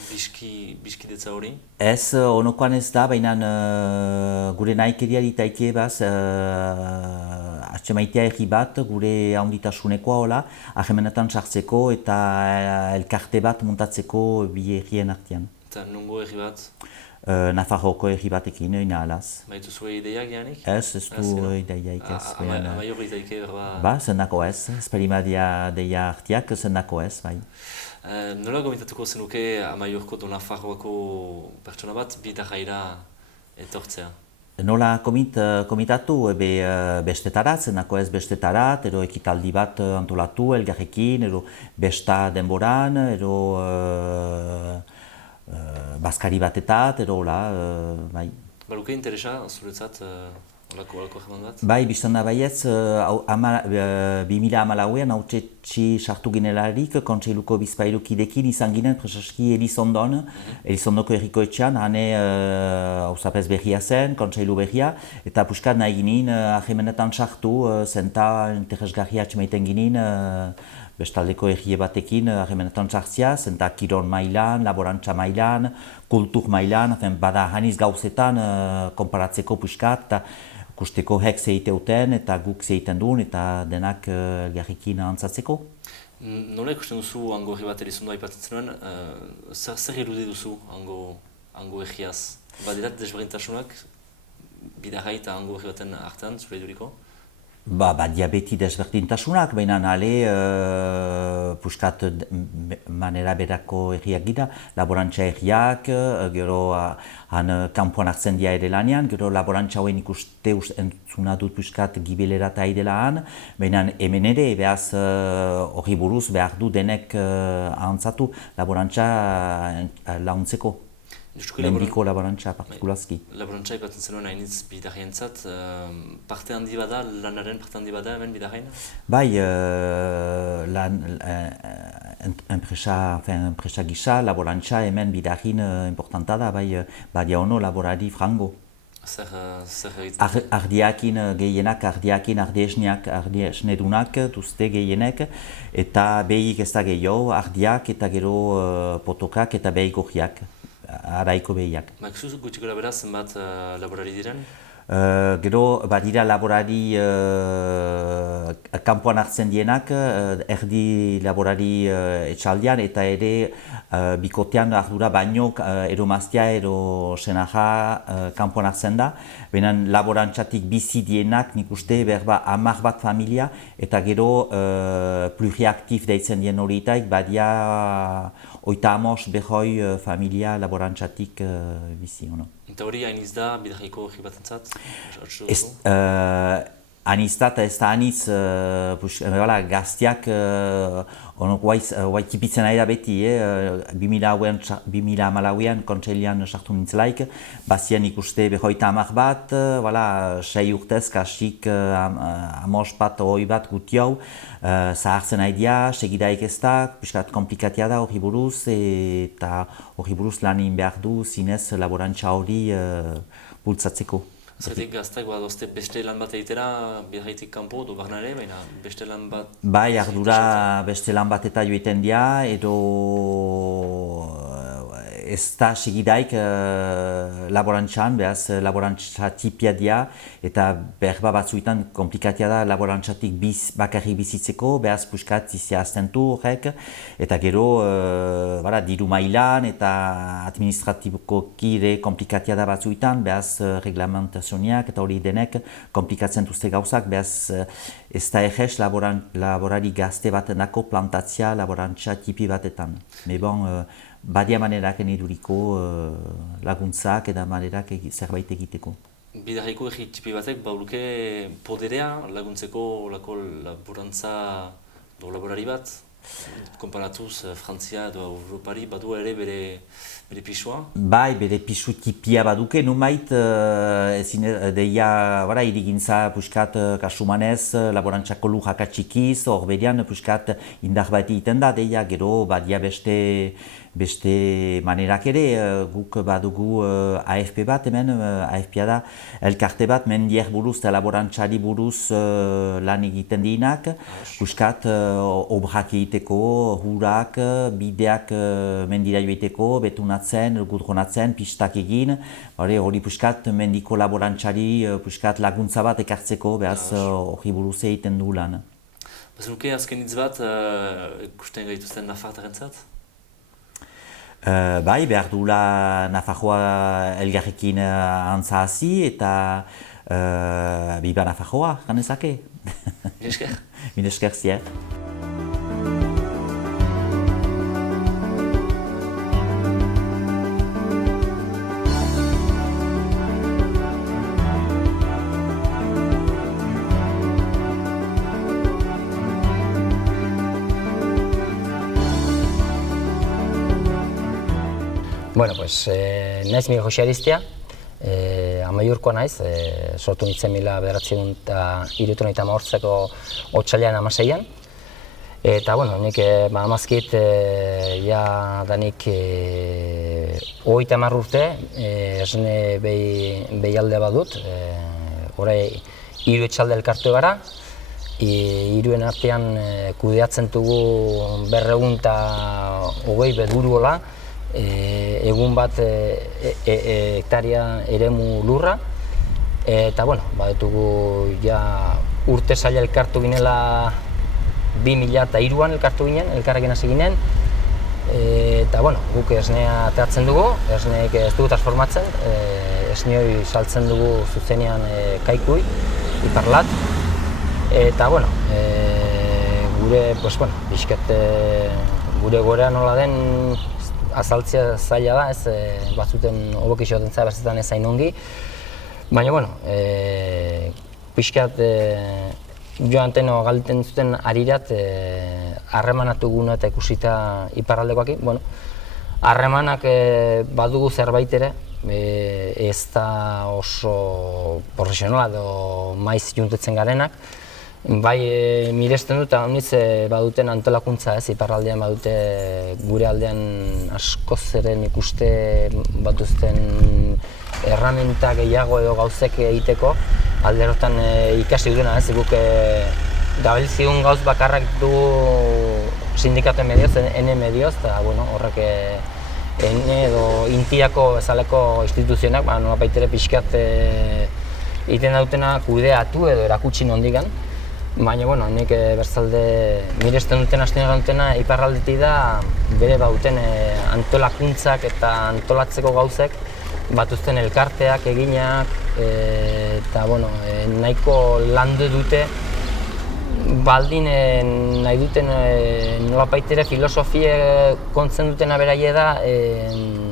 biskidetza hori? Ez, onokoan ez da, baina gure nahikeria ditaike baz, atxemaitea herri bat, gure handitasunekoa hola, ahemanetan sartzeko eta elkarte bat muntatzeko bi herrien artean. Eta nungo herri bat? Nafarroko herri batekin, inahalaz. Baitu zure ideiak janik? Ez du ideiaik ez. Amaiur izaike berba? Ba, zendako ez. Esperimadia deia artiak, zendako ez, bai. Nola gomitatuko zenuke Amaiurko do Nafarroako pertsona bat bidajaira etortzea? Nola komitatu, bestetarat, zenako ez bestetarat, edo ekitaldi bat antolatu elgarrekin, edo besta denboran, edo bazkari batetat, edo hola, bai. Baluke interesa, zuretzat, olako jaman bat? Bai, biztan da baietz, 2014an hautetxi sartu ginelarik, Kontseiluko bizpailukidekin izan ginen presaski Elizondon, Elizondoko herriko etxean, hane hauzapez berria zen, Kontseilu berria, eta puskat nahi ginen ahemanetan sartu, zenta interesgarria atxemaiten ginen, bestaldeko herrie batekin ahemanetan sartzia, zenta kiron mailan, laborantza mailan, kultur mailan, bada haniz gauzetan konparatzeko puskat, eta kusteko hek zeiteuten eta guk zeiten duen eta denak elgarrekin antzatzeko. Nola ikusten duzu hango herri bat Elizondo aipatzen zenuen, zer irudi duzu hango herriaz? Badirat desberdintasunak bidajai eta hango herri baten artean, zure iduriko? Badia beti desberdintasunak, baina nale puskat manera berako herriak gira, laborantza herriak, gero han kanpoan hartzen dira ere lanean, gero laborantza hauen ikuste entzuna dut puskat gibelera eta idela han, baina hemen ere behaz hori buruz behar du denek ahantzatu laborantza launtzeko. Mendiko laborantza partikulazki. Laborantza ipatzen zenuen hainitz bidajaientzat, parte handi bada, lanaren parte handi bada hemen bidajain? Bai, enpresa gisa, laborantza hemen bidajain importanta da, bai, badia ono laborari frango. Zer egiten? Ardiakin gehienak, ardiesnedunak duzte gehienek, eta behik ez da gehiago, ardiak eta gero potokak eta behik ohiak. Araiko behiak. Makzuz gutxi gara beraz, zenbat laborari diren? Gero badira laborari kanpoan hartzen dienak, erdi laborari etxaldian eta ere bikotean ardura baino eromaztia ero senaja kanpoan hartzen da. Benen laborantzatik bizi dienak nik uste berba 10 bat familia eta gero pluriaktif deitzen dien horietaik badia 35 familia laborantzatik bizi. Eta hori hainiz da bidajaiko herri batentzat? Aniz da eta ez da aniz gaztiak guai tipitzen ari da beti, 2014an Kontseilean sartu nintzelaik, bazien ikuste 50 bat, 6 urtez kasik 50 bat, 20 bat guti hau, zahartzen ari dira, segidaik ez da, piskat komplikatia da hori buruz, eta hori buruz lan egin behar du zinez laborantza hori bultzatzeko. Zertik gaztak badozte beste lan bat egitera, bidajaitik kanpo, do barnare, baina beste lan bat... Bai, ardura beste lan bat eta joiten dira, edo ez da segidaik laborantzan, behaz laborantza tipia dira, eta berba batzuetan komplikatia da laborantzatik bakarrik bizitzeko, behaz puskat zizia aztentu horrek, eta gero diru mailan eta administratiboko ere komplikatia da batzuetan, behaz reglamentazioak eta hori denek komplikatzen duzte gauzak, behaz ez da egez laborari gazte batenako plantatzia laborantza tipi batetan. Badia manerak eduriko laguntzak eta manerak zerbait egiteko. Bidajaiko herri tipi batek bauluke poderea laguntzeko laborantza laborari bat? Konparatuz Frantzia edo Europari badu ere bere pisua? Bai, bere pisu tipia baduke, numait deia irigintza puskat kasumanez laborantzako lujak atxikiz, hor berian puskat indar bat egiten da, deia gero badia beste manerak ere, guk badugu AFP bat hemen, AFP da elkarte bat mendier buruz eta laborantzari buruz lan egiten dienak, puskat obrak egiteko, hurak, bideak mendira joiteko, betunatzen, gudronatzen, pistak egin, hori puskat mendiko laborantzari puskat laguntza bat ekartzeko, behaz hori buruz egiten du lan. Bazenuke azken hitz bat ikusten gaituzten nafartarentzat? Bai, behar duela Nafarroa elgarrekin antza hasi eta biba Nafarroa, ganezake. Mil esker. Mil esker zier. Bueno, pues, naiz Miguel Jose Aristia, Amaiurkoa naiz, sortu nintzen 1978ko otsailean 16an. Eta, bueno, nik amazkit, ja danik 30 urte, esne behialde badut, orai 3 etxalde elkartu gara, 3en artean kudeatzen dugu 220 beduruola, egun bat hektaria eremu lurra, eta bueno, badutugu ja urte zaila elkartu ginela 2003an elkartu ginen, elkarrekin hasi ginen, eta bueno, guk esnea ateratzen dugu, esneek ez dugu transformatzen, esneoi saltzen dugu zuzenean Kaikui, Iparlat, eta bueno, gure, pues bueno, pixkat gure gorea nola den azaltzea zaila da, ez batzuten hobek isoten zara, berzetan ez zain ongi. Baina, bueno, pixkat joan galten zuten arirat harremanatu guna eta ikusita iparraldekoakin. Bueno, harremanak badugu zerbait ere, ez da oso profesionala edo maiz juntetzen garenak. Bai, miresten dut, honiz baduten antolakuntza ez, iparraldean badute gure aldean askoz eren ikuste batuzten erramenta gehiago edo gauzek egiteko, alderotan ikasi dudena ez, guk gabiltzigun gauz bakarrak dugu sindikatuen medioz, N medioz, eta bueno, horrek N edo Intiako bezaleko instituzionak, nolapaitere pixkat egiten dautena kudeatu edo erakutsi nondikan. Baina, bueno, nik berzalde miresten duten, hasten dutena, iparraldetik da bere bauten antolakuntzak eta antolatzeko gauzek batuzten elkarteak eginak eta, bueno, nahiko landu dute baldin nahi duten nolapaitere filosofie kontzen dutena beraie da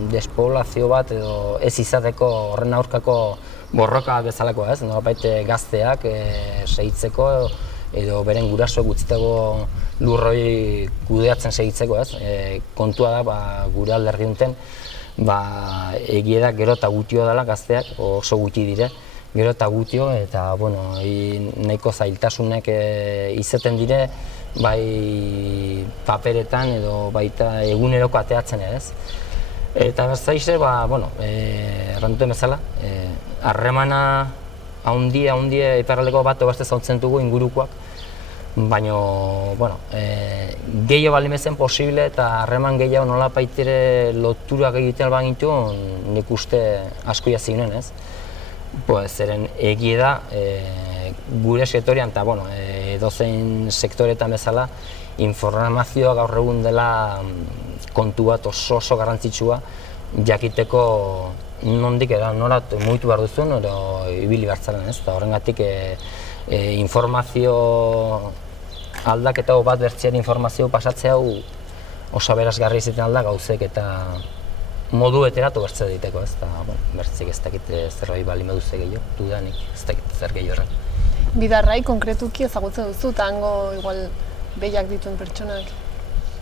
despoblazio bat edo ez izateko horren aurkako borroka bezalako ez, nolapaite gazteak segitzeko edo beren guraso gutziteko lurroi kudeatzen segitzeko ez. Kontua da, gure alderdi duten, egia da gero eta gutio dela gazteak, oso guti dire, gero eta gutio eta bueno, nahiko zailtasunek izaten dire, bai paperetan edo baita eguneroko ateatzen ere ez. Eta berzaize, bueno, erranduten bezala, harremana haundia iparraldeko bat beste zauntzen dugu ingurukoak, baina, bueno, gehiago baldin bezen posible eta harreman gehiago nolapaitere loturak egiten bagintu, nik uste asko jazi ginen ez. Zeren egie da, gure sektorean eta, bueno, edozein sektoretan bezala, informazioa gaur egun dela kontu bat oso garrantzitsua jakiteko nondik norat mugitu behar duzun edo ibili hartzaren ez. Horrengatik informazio aldaketa bat bertzean informazio pasatzea hau oso berazgarri izaten alda gauzek eta modu beteratu bertzea diteko ez. Bertzik ez dakit zerbait bali meduze gehiago, dudanik ez dakit zer gehiago erran. Bidarrai konkretuki ezagutze duzu eta hango igual behiak dituen pertsonak?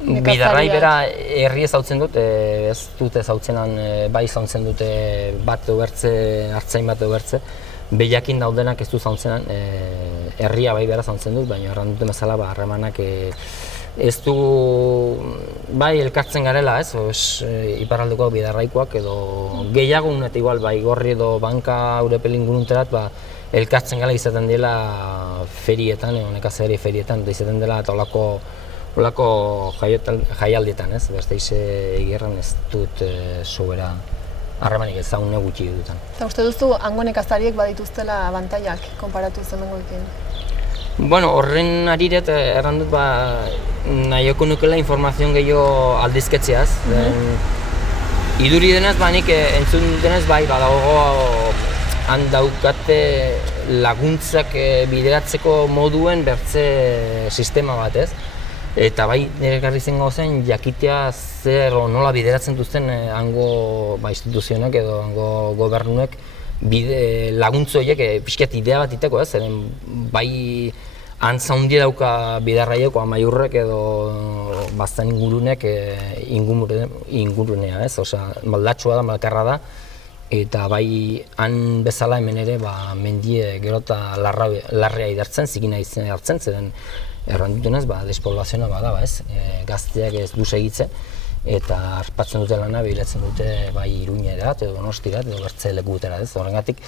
Bidarrai bera herri ezautzen dut, ez dut ezautzenan bai zauntzen dute bat edo bertze, hartzain bat edo bertze. Behiakin daudenak ez du zauntzenan, herria bai bera zauntzen dut, baina erran duten bezala harremanak ez du bai elkartzen garela ez, iparraldekoak bidarraikoak edo gehiago eta igual bai gorri edo banka Eurepelin gurunterat elkartzen gala izaten dela ferietan, nekazari ferietan, izaten dela eta olako jaialdietan ez, beste egirran ez dut sobera harremanik ezagune gutxi dutan. Eta uste duzu hango nekazariek badituztela abantaiak konparatu hemengoekin? Bueno, horren ariret erran dut nahioko nukela informazio gehiago aldizketzeaz. iduri denez, nik entzun denez, bai, badago han daukate laguntzak bideratzeko moduen bertze sistema bat, ez? Eta bai, nire garri zengo zen, jakitea zer nola bideratzen duzten hango instituzionak edo hango gobernuek laguntzo horiek pixkat idea bat iteko, ez? Zeren bai antza handia dauka bidarraieko Amaiurrek edo baztan ingurunek ingurunea, ez? Osea, maldatsua da, malkarra da, eta bai han bezala hemen ere mendie gero eta larria idartzen, zikina izan hartzen, zeren errandutenez despoblazioa badaba, ez? Gazteak ez du segitzen, eta arpatzen dute lana bilatzen dute bai Iruñerat edo Donostirat edo bertze lekutera, ez? Horrengatik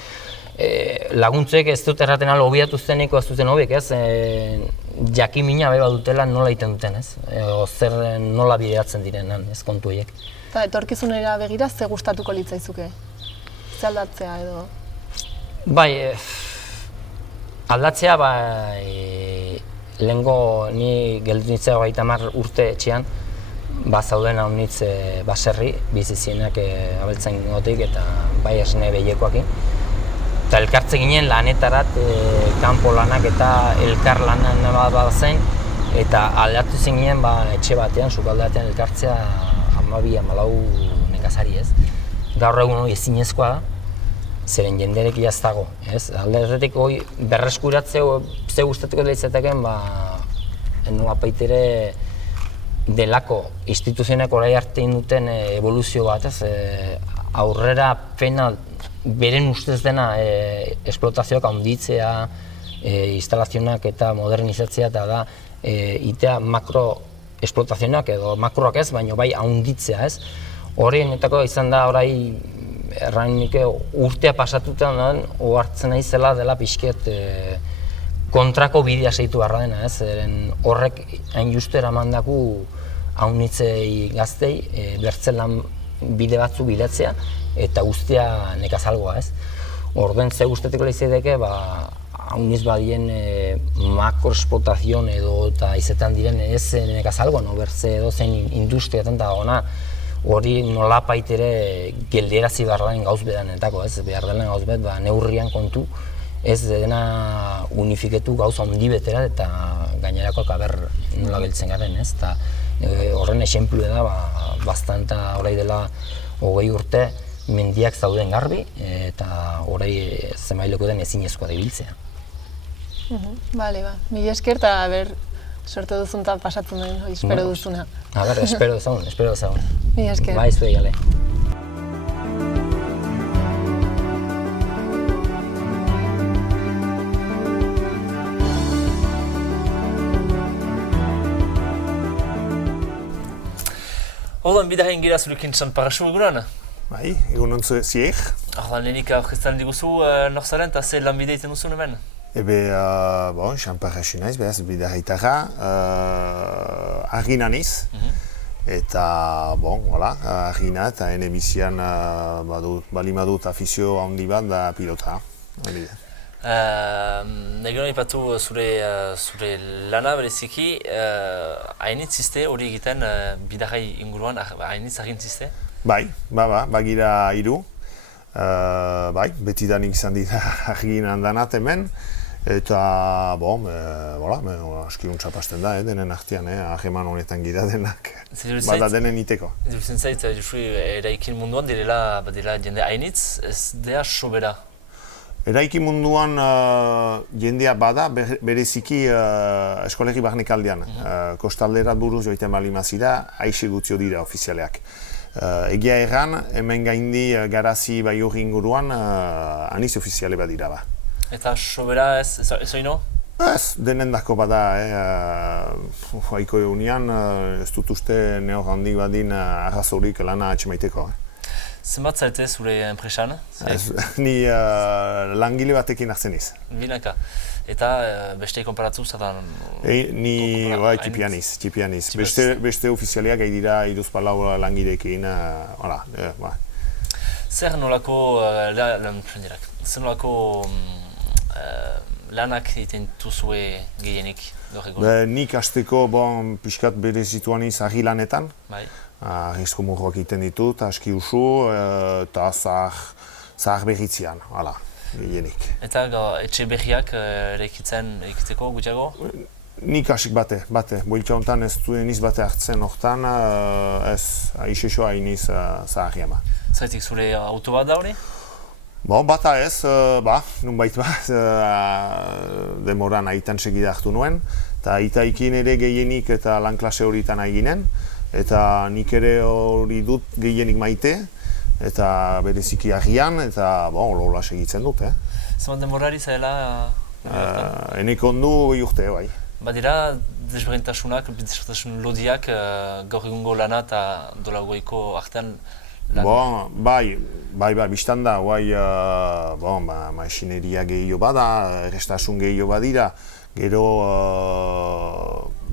laguntzuek ez dut erraten ala hobiatu zeneko ez duten hobiek, ez? Jakimina bai badutela nola egiten duten, ez? Zer nola bideratzen direnan, ez kontu horiek. Eta etorkizunera begira ze gustatuko litzaizuke? Ze aldatzea edo? Bai, aldatzea lehengo ni gelditu nintzea 30 urte etxean, zauden haunitz baserri, bizizienak abeltzain gotik eta bai esne behiekoakin. Eta elkartze ginen lanetarat, kanpo lanak eta elkar lanan bat zen, eta aldatu zinen etxe batean, sukaldatean elkartzea 12-14 nekazari, ez? Gaur egun hori ezinezkoa da, zeren jenderek ez dago, ez? Alde erretik hori berreskuratzea ze gustatuko litzateken, nola baitere delako instituzionek orai arte duten evoluzio bat, ez? Aurrera pena beren ustez dena esplotazioak handitzea, instalazioak eta modernizatzea eta da itea makro esplotazioak edo makroak ez, baina bai handitzea, ez? Horienetako izan da orai erranik urtea pasatutan ohartzen naizela dela pixket kontrako bidea segitu beharra dena, ez? Horrek hain justu eramandaku haunitzei gaztei bertze lan bide batzu bilatzea eta guztia nekazalgoa, ez? Orden ze gustateko leizedeke, hauniz badien makroexplotazion edo eta izetan diren ez nekazalgoa, bertze edo zen industriatan da ona, hori nolapait ere geldierazi behar den gauz bedanetako, ez? Behar dela gauz bet, neurrian kontu, ez dena unifiketu gauz handi betera eta gainerakoak aber nola geltzen garen, ez? Eta horren esenplue da, bastanta orai dela 20 urte mendiak zauden garbi eta orai zemaileko den ezinezkoa dibiltzea. Bale, mila esker eta sorte duzun eta pasatzen den, espero duzuna. Espero dezagun. Mila esker. Bai, zuei, ale. Orduan, bidahen gira zurekin Sanparasu egunan? Bai, egunon ziek. Lehenik aurkezten diguzu nor zaren eta ze lanbide egiten duzun hemen? Sanparasu naiz, behaz bidahaitarra, argina niz. Eta, argina eta ene bizian balima dut afizio handi bat da pilota. Egon ipatu zure lana bereziki, hainitz ziste hori egiten bidahai inguruan, hainitz agintzizte? Bai, bagira 3. Betidanik izan dira argin handanat hemen. Eta, aski untxapasten da, denen artean, aheman honetan gira denak, bada denen iteko. Duzen zait, eraikin munduan direla jende hainitz, ez dea sobera? Eraikin munduan jendea bada, bereziki eskolegi barnek aldean. Kostalderat buruz joiten balimazira, aixe gutzio dira ofizialeak. Egia erran, hemen gaindi garazi bai hori inguruan, aniz ofiziale bat dira ba. Eta sobera ez oino? Ez, denendako bada, haiko egunean, ez dut uste neor handik badin arrazorik lana atxemaiteko. Zenbat zaite zure enpresan? Ni langile batekin hartzen iz. Binaka. Eta beste konparatzu zatan? Ni txipianiz. Beste ofizialeak gai dira 3-4 langileekin. Zer nolako lanak egiten duzue gehienik gaur egun? Nik hasteko pixkat berezituan iz argi lanetan. Bai. Arrizko murroak egiten ditut, aski usu, eta zahar berritzean, hala, gehienik. Eta etxe berriak eraikitzeko gutxiago? Nik hasik bate. Boiltza honetan ez duen iz bate hartzen hortan, ez aixexoa iniz zaharri ama. Zaitik zure auto bat da hori? Bata ez, nunbait demoran aitan segida hartu nuen, eta itaikin ere gehienik eta lan klase horietan eginen, eta nik ere hori dut gehienik maite, eta bereziki agian, eta lola segitzen dut. Zeman demorari zaila? Eneko ondu urte, bai. Badira, desberdintasunak, desberdintasun lodiak gaur egungo lana eta dola goiko artean lan? Bai, biztan da, mašineria gehiago bada, errestasun gehiago badira, gero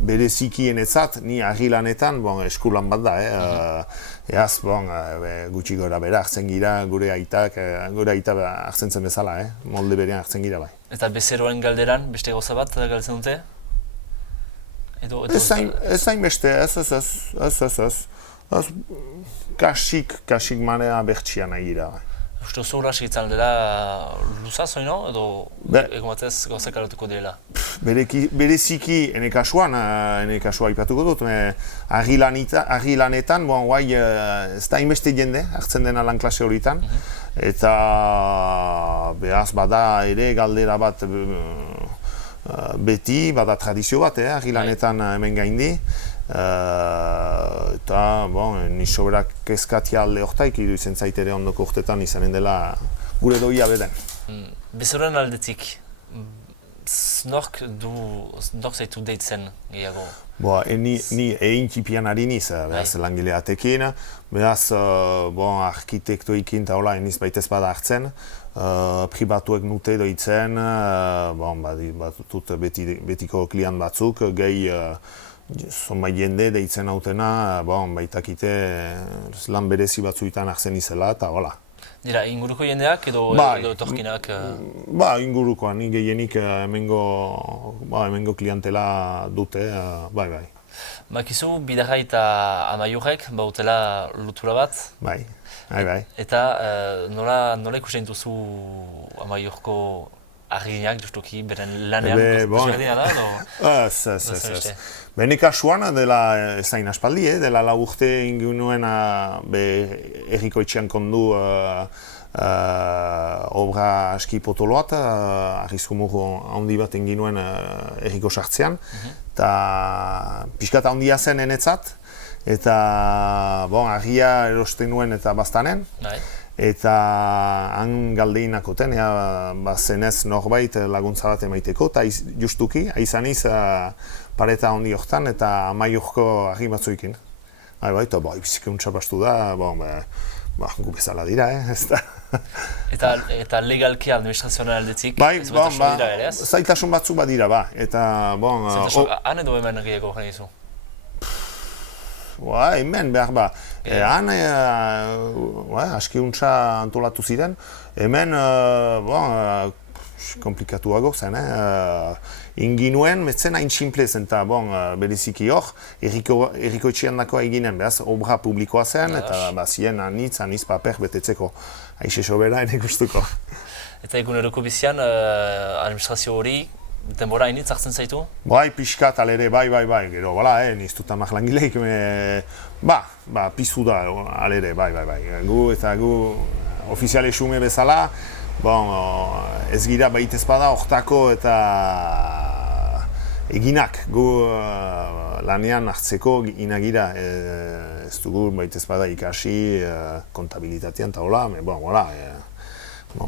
berezikien etzat, ni argi lanetan eskulan bat da, eaz, gutxi gora bera hartzen gira, gure aita hartzen zen bezala, molde berean hartzen gira bai. Eta bezeroen galderan, beste gauza bat galtzen dute? Ez zain beste, ez. Kasik marea bertxia nahi gira. Uste oso hurra segitzen dela luzaz, oino? Edo egon batez gauzak alatuko direla? Bereziki, ene kasua ipatuko dut, argi lanetan, ez da inbeste jende hartzen dena lan klase horietan, eta behaz bada ere galdera bat beti, bada tradizio bat, argi lanetan hemen gaindi, eta ni soberak kezkatia alde hortaik iruditzen zait ere ondoko urtetan izanen dela gure doia beden. Bezeroen aldetik, nork zaitu deitzen gehiago? Ni egin tipian ari niz, behaz langileatekin, behaz arkitektoikin eta hola eniz baitez bada hartzen, pribatuek nute doitzen, batut betiko klient batzuk, gehi zonbait jende deitzen hautena, baitakite lan berezi batzuetan hartzen izela eta hola. Dira, inguruko jendeak edo etorkinak? Ingurukoa, ni gehienik hemengo klientela dute, bai. Bakizu, Bidarrai eta Amaiurrek bautela lotura bat? Bai. Eta nola ikusten duzu Amaiurko arginak, justuki, beren lanean, desberdina da edo? Ez. Bene kasuan dela ezain aspaldi, dela lau urte ingenuen erriko etxean kondu obra aski potoloat, arrizko murro handi bat ingenuen erriko sartzean, eta pixkat handia zen enetzat, eta argia erosten nuen eta baztanen, eta han galdeinnakoten, zenez norbait laguntza bat emaiteko, eta justuki, aizaniz pareta handi hortan eta Amaiurko argi batzuekin. Eta bizike untsa bastu da, gu bezala dira, ez da. Eta legalki administrazioaren aldetik, zaitasun dira ere, ez? Zaitasun batzu badira, Zaitasun, han edo hemen gehiago gane dizu? Hemen behar han aski untsa antolatu ziren, hemen komplikatuago zen, inginuen, metzen hain simple zen, eta bereziki hor, erriko etxean dakoa eginen, behaz, obra publikoa zen, eta zien anitz paper betetzeko, aixe sobera ene gustuko. Eta eguneroko bizian, administrazio hori, denbora hainitz hartzen zaitu? Pixkat alere, bai, gero, niztut amak langileik, pizu da alere, bai. Gu ofiziale xume bezala, ez gira baitez bada hortako eta eginak gu lanean hartzeko inagira, ez dugu baitez bada ikasi kontabilitatean eta hola,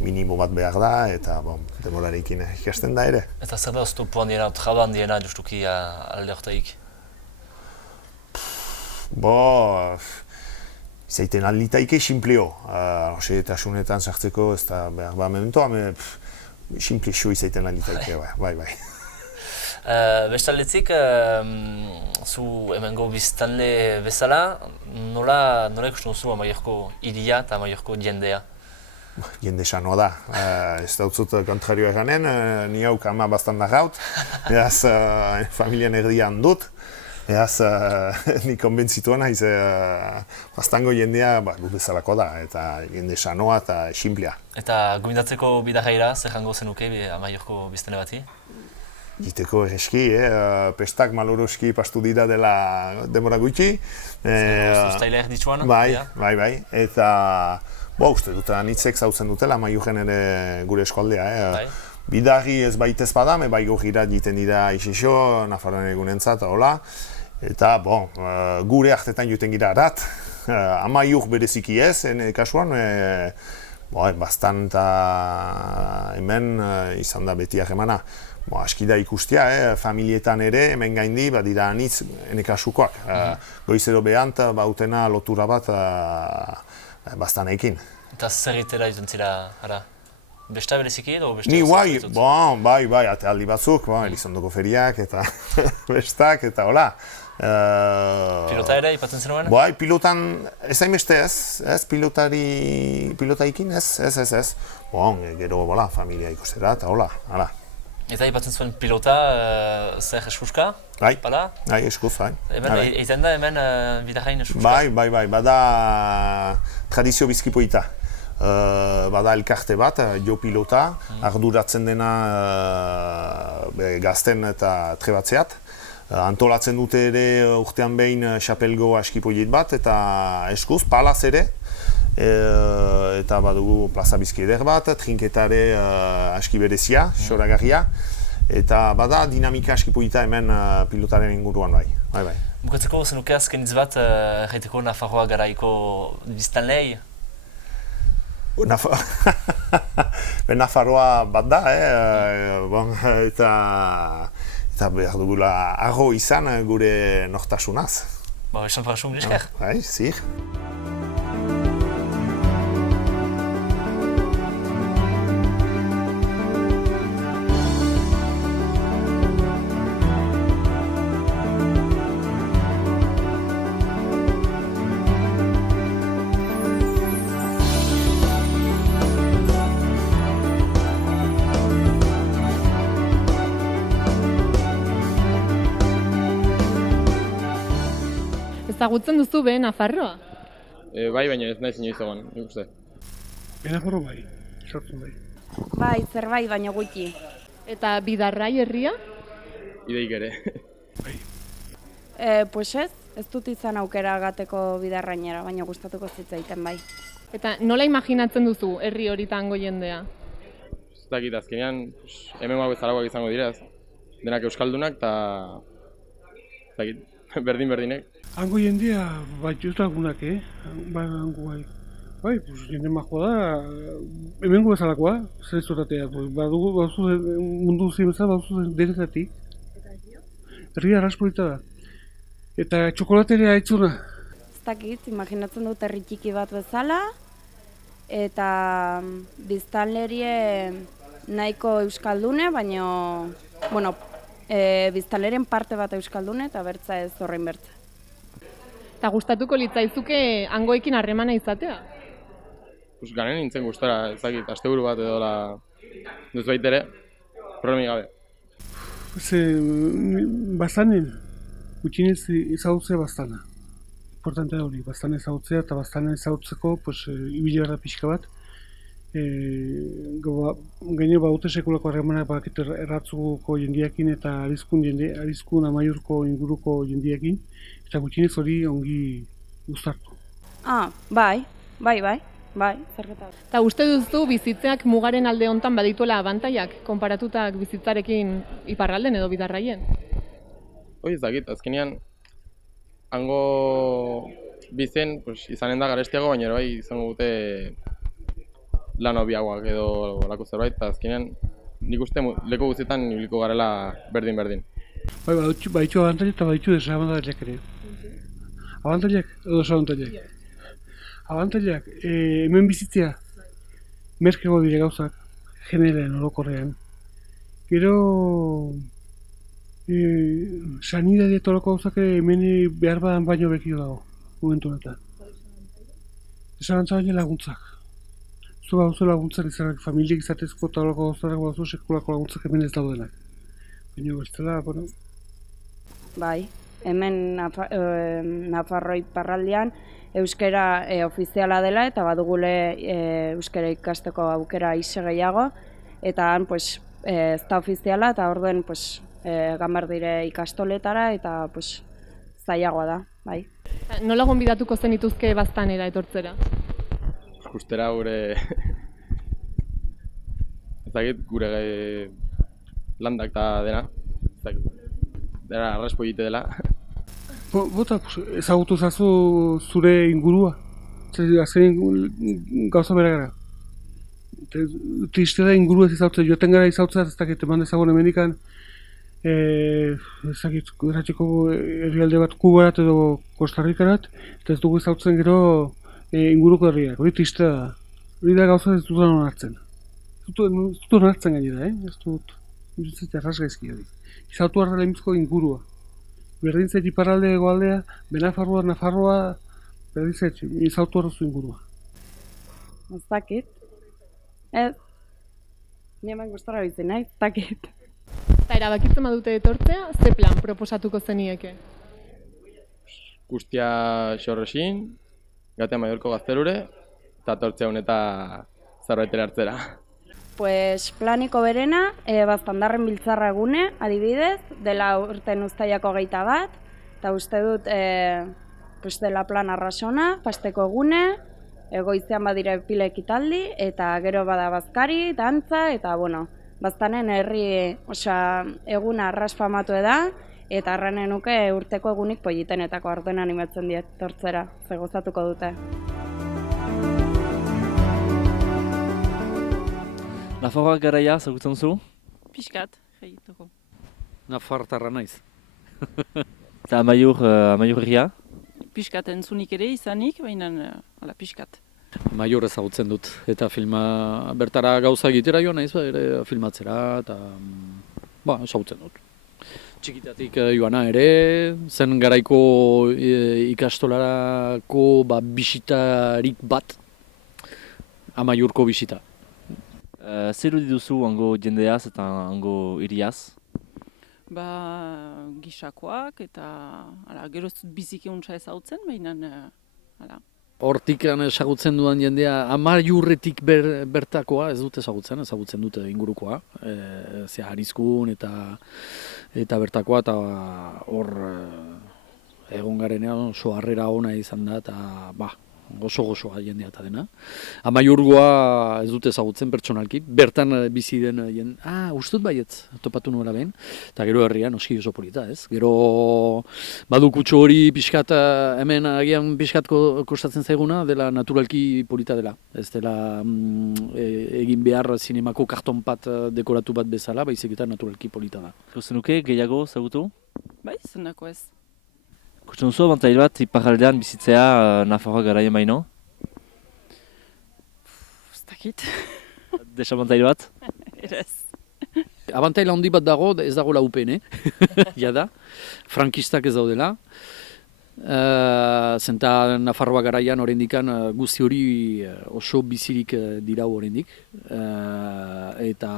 minimo bat behar da eta demorarekin ikasten da ere. Eta zer da oztopo handiena, traba handiena justuki alde hortaik? Zaiten alditaike simpleo, osetasunetan sartzeko ez da behar mementoa, simplexo izaiten alditaike, bai. Bestaldetik, zu hemengo biztanle bezala, nola ikusten duzu Amaiurko hiria eta Amaiurko jendea? jende sanoa da. Ez dautzut kontrarioa eganen, ni hauk ama bastan nagaut, beraz familian erdian dut. Eaz, ni konbentzituan naiz, bastango jendea gu bezalako da, eta jende sanoa eta sinplea. Eta gomendatzeko bidarraira, zer jango zenuke Amaiurko biztanle bati? Giteko eski, pestak maloroski pastu dira dela demora gutxi. Uztaila erditsuan? Bai, eta uste dut, anitzek zautzen dutela Amaiurren ere gure eskualdea. Bidarri ez baitez badam, bai gogira egiten dira Ixixo, Nafarroan egunentzat, hola. Eta, gure artetan joten gira arat. Amaiur bereziki ez, kasuan, bastan eta hemen izan da beti ahemana. Aski da ikustia, familietan ere, hemen gaindi, badira anitz ene kasukoak. Goizero behant, bautena lotura bat bastanekin. Eta zer egitera izan zira, ara? Besta bereziki edo besta? Ni bai, aldi batzuk, Elizondoko feriak eta bestak eta hola. Pilota ere, ipatzen zenuen? Bai, pilotan ez hainbeste ez, pilotaikin ez. Gero, familia ikustera eta hola, hala. Eta ipatzen zuen pilota, zer eskuska? Bai, eskuz, bai. Eiten da hemen bidarrain eskuska? Bai, bada tradizio bizkipoita. Bada elkarte bat, jo pilota, arduratzen dena gazten eta trebatzeat. Antolatzen dute ere urtean behin xapelgo askipoiet bat eta eskuz, palaz ere. Eta badugu plaza bizki eder bat, trinketare aski berezia, xoragarria. Eta bada dinamika askipoita hemen pilotaren inguruan bai. Bukatzeko zenuke azken hitz bat, erraiteko Nafarroa garaiko biztanlei? Nafarroa bat da, eta behar dugula arro izan gure nortasunaz. Esan parasu, milesker? Bai, zir. Ezagutzen duzu be Nafarroa? Bai, baina ez naiz inoiz egon, nik uste. Nafarro bai, sartzen bai. Bai, zerbait baina gutxi. Eta Bidarrai herria? Ideik ere. Bai. Pues ez dut izan aukera gateko Bidarrainera, baina gustatuko zitzaiten bai. Eta nola imaginatzen duzu herri horitango jendea? Ez dakit, azkenean hemen bezalakoak izango dira, denak euskaldunak eta ez dakit, berdin-berdinek. Hango jendea bat justagunak, hango bai. Bai, jende majoa da, hemengo bezalakoa, zer zoratea. Badugu mundu zimeza, baduzu denetatik. Herria arraspolita da. Eta txokolaterea aitzuna. Ez dakit, imaginatzen dut herri txiki bat bezala, eta biztanlerie nahiko euskaldune, baina, biztanlerien parte bat euskaldune eta bertza ez horrein bertza. Eta gustatuko litzaizuke hangoekin harremana izatea? Ganen nintzen gustara, ezakit, asteburu bat edo duz baitere, problemi gabe. Bastanen, gutxinez ezagutzea bastana. Importante da hori, bastana ezagutzea eta bastana ezagutzeko ibili behar da pixka bat. Gaine baute sekulako harremanak bakit erratzuko jendiakin eta arizkun Amaiurko inguruko jendiakin. Eta gutxinez hori ongi gustartu. Bai, zergeta. Eta uste duzu bizitzeak mugaren alde hontan badituela abantaiak, konparatutak bizitzarekin iparralden edo Bidarraien? Hoi ez dakit, azkenean hango bizen izanen da garestiago, baina bai izango dute lan hobiagoak edo lako zerbait, eta azkenean nik uste leku guztietan ibiliko garela berdin-berdin. Bai, baditu abantaiak eta baditu desabantaiak ere. Abantaiak edo desabantaiak? Abantaiak, hemen bizitzea merkego dire gauzak, generean, orokorrean. Gero, sanidadea eta horoko gauzak hemen behar badan baino bekio dago, momentu honetan. Desabantaiak laguntzak. uste baduzu laguntzen izanak, familiek izatezko eta olako gauzarrak baduzu sekulako laguntzak hemen ez daudenak. Baina bestela, bueno. Bai, hemen Nafarroi iparraldean euskara ofiziala dela eta badugule euskara ikasteko aukera ise gehiago eta han pues, ez da ofiziala eta orduen pues, gamar dire ikastoletara eta pues, zailagoa da, bai. Nola gonbidatuko zenituzke baztanera etortzera? Ikustera gure ezagit gure landak eta dena, ezagit, dena arraspo egite dela. Bota, ezagutu zazu zure ingurua, azken gauza bera gara. Triste da ingurua ez izautzen, joten gara izautzen, ez dakit, eman dezagun emenikan, ezagit, eratxeko herrialde bat Kubarat edo Kostarrikarat, eta ez dugu izautzen gero inguruko herriak, hori triste da. Hori da gauza ez dudan onartzen. Ez dut onartzen gainera, ez dut, ez erraz gaizki hori. Izautu harta lehenbizko ingurua. Berdin zait iparralde egoaldea, Benafarroa, Nafarroa, berdin zait, izautu hartu ingurua. Ez dakit. Ez. Niemen gustora bizi nahi, ez dakit. Eta erabakitzen badute etortzea, ze plan proposatuko zenieke? Guztia xorresin, gatea Mallorko gaztelure, eta tortzea honeta zerbaitera hartzera. Pues planiko berena, Baztandarren biltzarra egune, adibidez, dela urten uztailako 21, eta uste dut pues dela plan arrasona, pasteko egune, goizean badire pile ekitaldi, eta gero bada bazkari, dantza, eta bueno, Baztanen herri, eguna arras famatu da, eta arranen nuke urteko egunik politenetako orduen animatzen diet tortzera, ze gozatuko dute. Nafarroa garaia, zagutzen zu? Piskat, egiteko. Nafartarra naiz. Eta Amaiur herria? Piskat entzunik ere izanik, baina piskat. Amaiur ezagutzen dut, eta filma bertara gauza egitera joan naiz, ere filmatzera, eta ezagutzen dut. Txikitatik joana ere, zen garaiko ikastolarako bisitarik bat, Amaiurko bisita. Zer duzu hango jendeaz eta hango hiriaz? Gisakoak eta gero ez dut biziki untsa ezagutzen, baina Hortik ezagutzen duan jendea, Amaiurretik bertakoa ez dut ezagutzen dute ingurukoa. Harizkun eta bertakoa, eta hor egon garenean oso harrera ona izan da, eta oso-gozoa jendea eta dena. Amaiurgoa ez dut ezagutzen pertsonalki, bertan bizi den jendea, ustut baietz, topatu nuela behin, eta gero herrian oski oso polita, ez? Gero badukutxo hori pixkat, hemen agian pixkat kostatzen zaiguna, dela naturalki polita dela. Ez dela egin behar zinemako karton bat dekoratu bat bezala, baizik eta naturalki polita da. Kozenuke gehiago zagutu? Bai, zenako ez. Kusten zu abantail bat iparraldean bizitzea Nafarroa garaien baino? Ez dakit. Desabantail bat? Erez. Abantail handi bat dago, ez dago la UPN, jada. Frankistak ez daudela. Zenta Nafarroa garaian oraindikan guzti hori oso bizirik dirau oraindik. Eta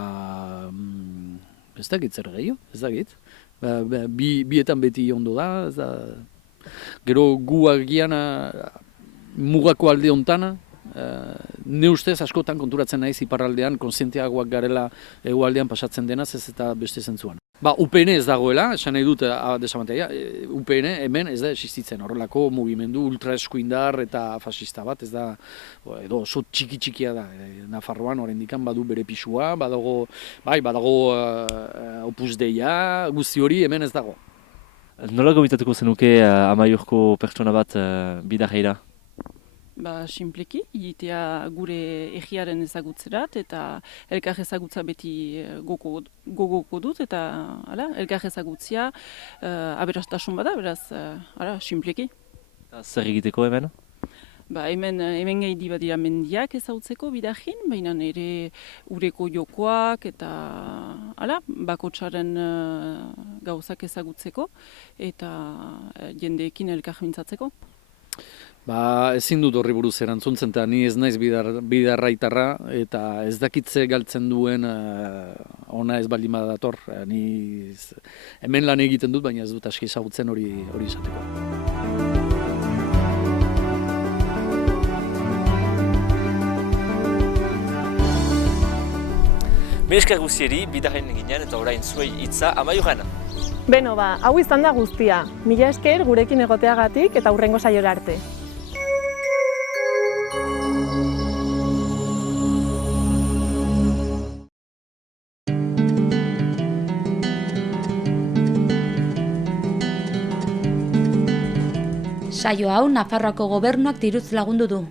ez dakit zer gehiago, ez dakit. Bietan beti ondo da, ez da. Gero gu agian mugako alde hontan, ne ustez askotan konturatzen naiz iparraldean kontzienteagoak garela hegoaldean pasatzen denaz ez eta beste zentzuan. UPN ez dagoela, esan nahi dut desabantaia, UPN hemen ez da existitzen, horrelako mugimendu ultraeskuindar eta fascista bat, ez da, edo oso txiki-txikia da, Nafarroan oraindikan badu bere pisua, badago Opus Deia, guzti hori hemen ez dago. Nola gomitatuko zenuke Amaiurko pertsona bat bidarreira? Sinpleki, egitea gure egiaren ezagutzerat eta elkar ezagutza beti gogoko dut eta elkar ezagutzia aberastasun bada, beraz, sinpleki. Zer egiteko hemen? Hemen gehi badira mendiak ezagutzeko bidahin, baina ere ureko jokoak eta bakotsaren gauzak ezagutzeko eta jendeekin elkar mintzatzeko. Ezin dut horri buruz erantzuntzen, eta ni ez naiz bidarraitarra, eta ez dakitze galtzen duen ona ez baldin badator. Ni hemen lan egiten dut, baina ez dut aski ezagutzen hori izateko. Mila esker guztieri, bidarren ginen eta orain zuei hitza Amaiurren. Beno hau izan da guztia. Mila esker gurekin egoteagatik eta hurrengo saiora arte. Saio hau Nafarroako Gobernuak diruz lagundu du.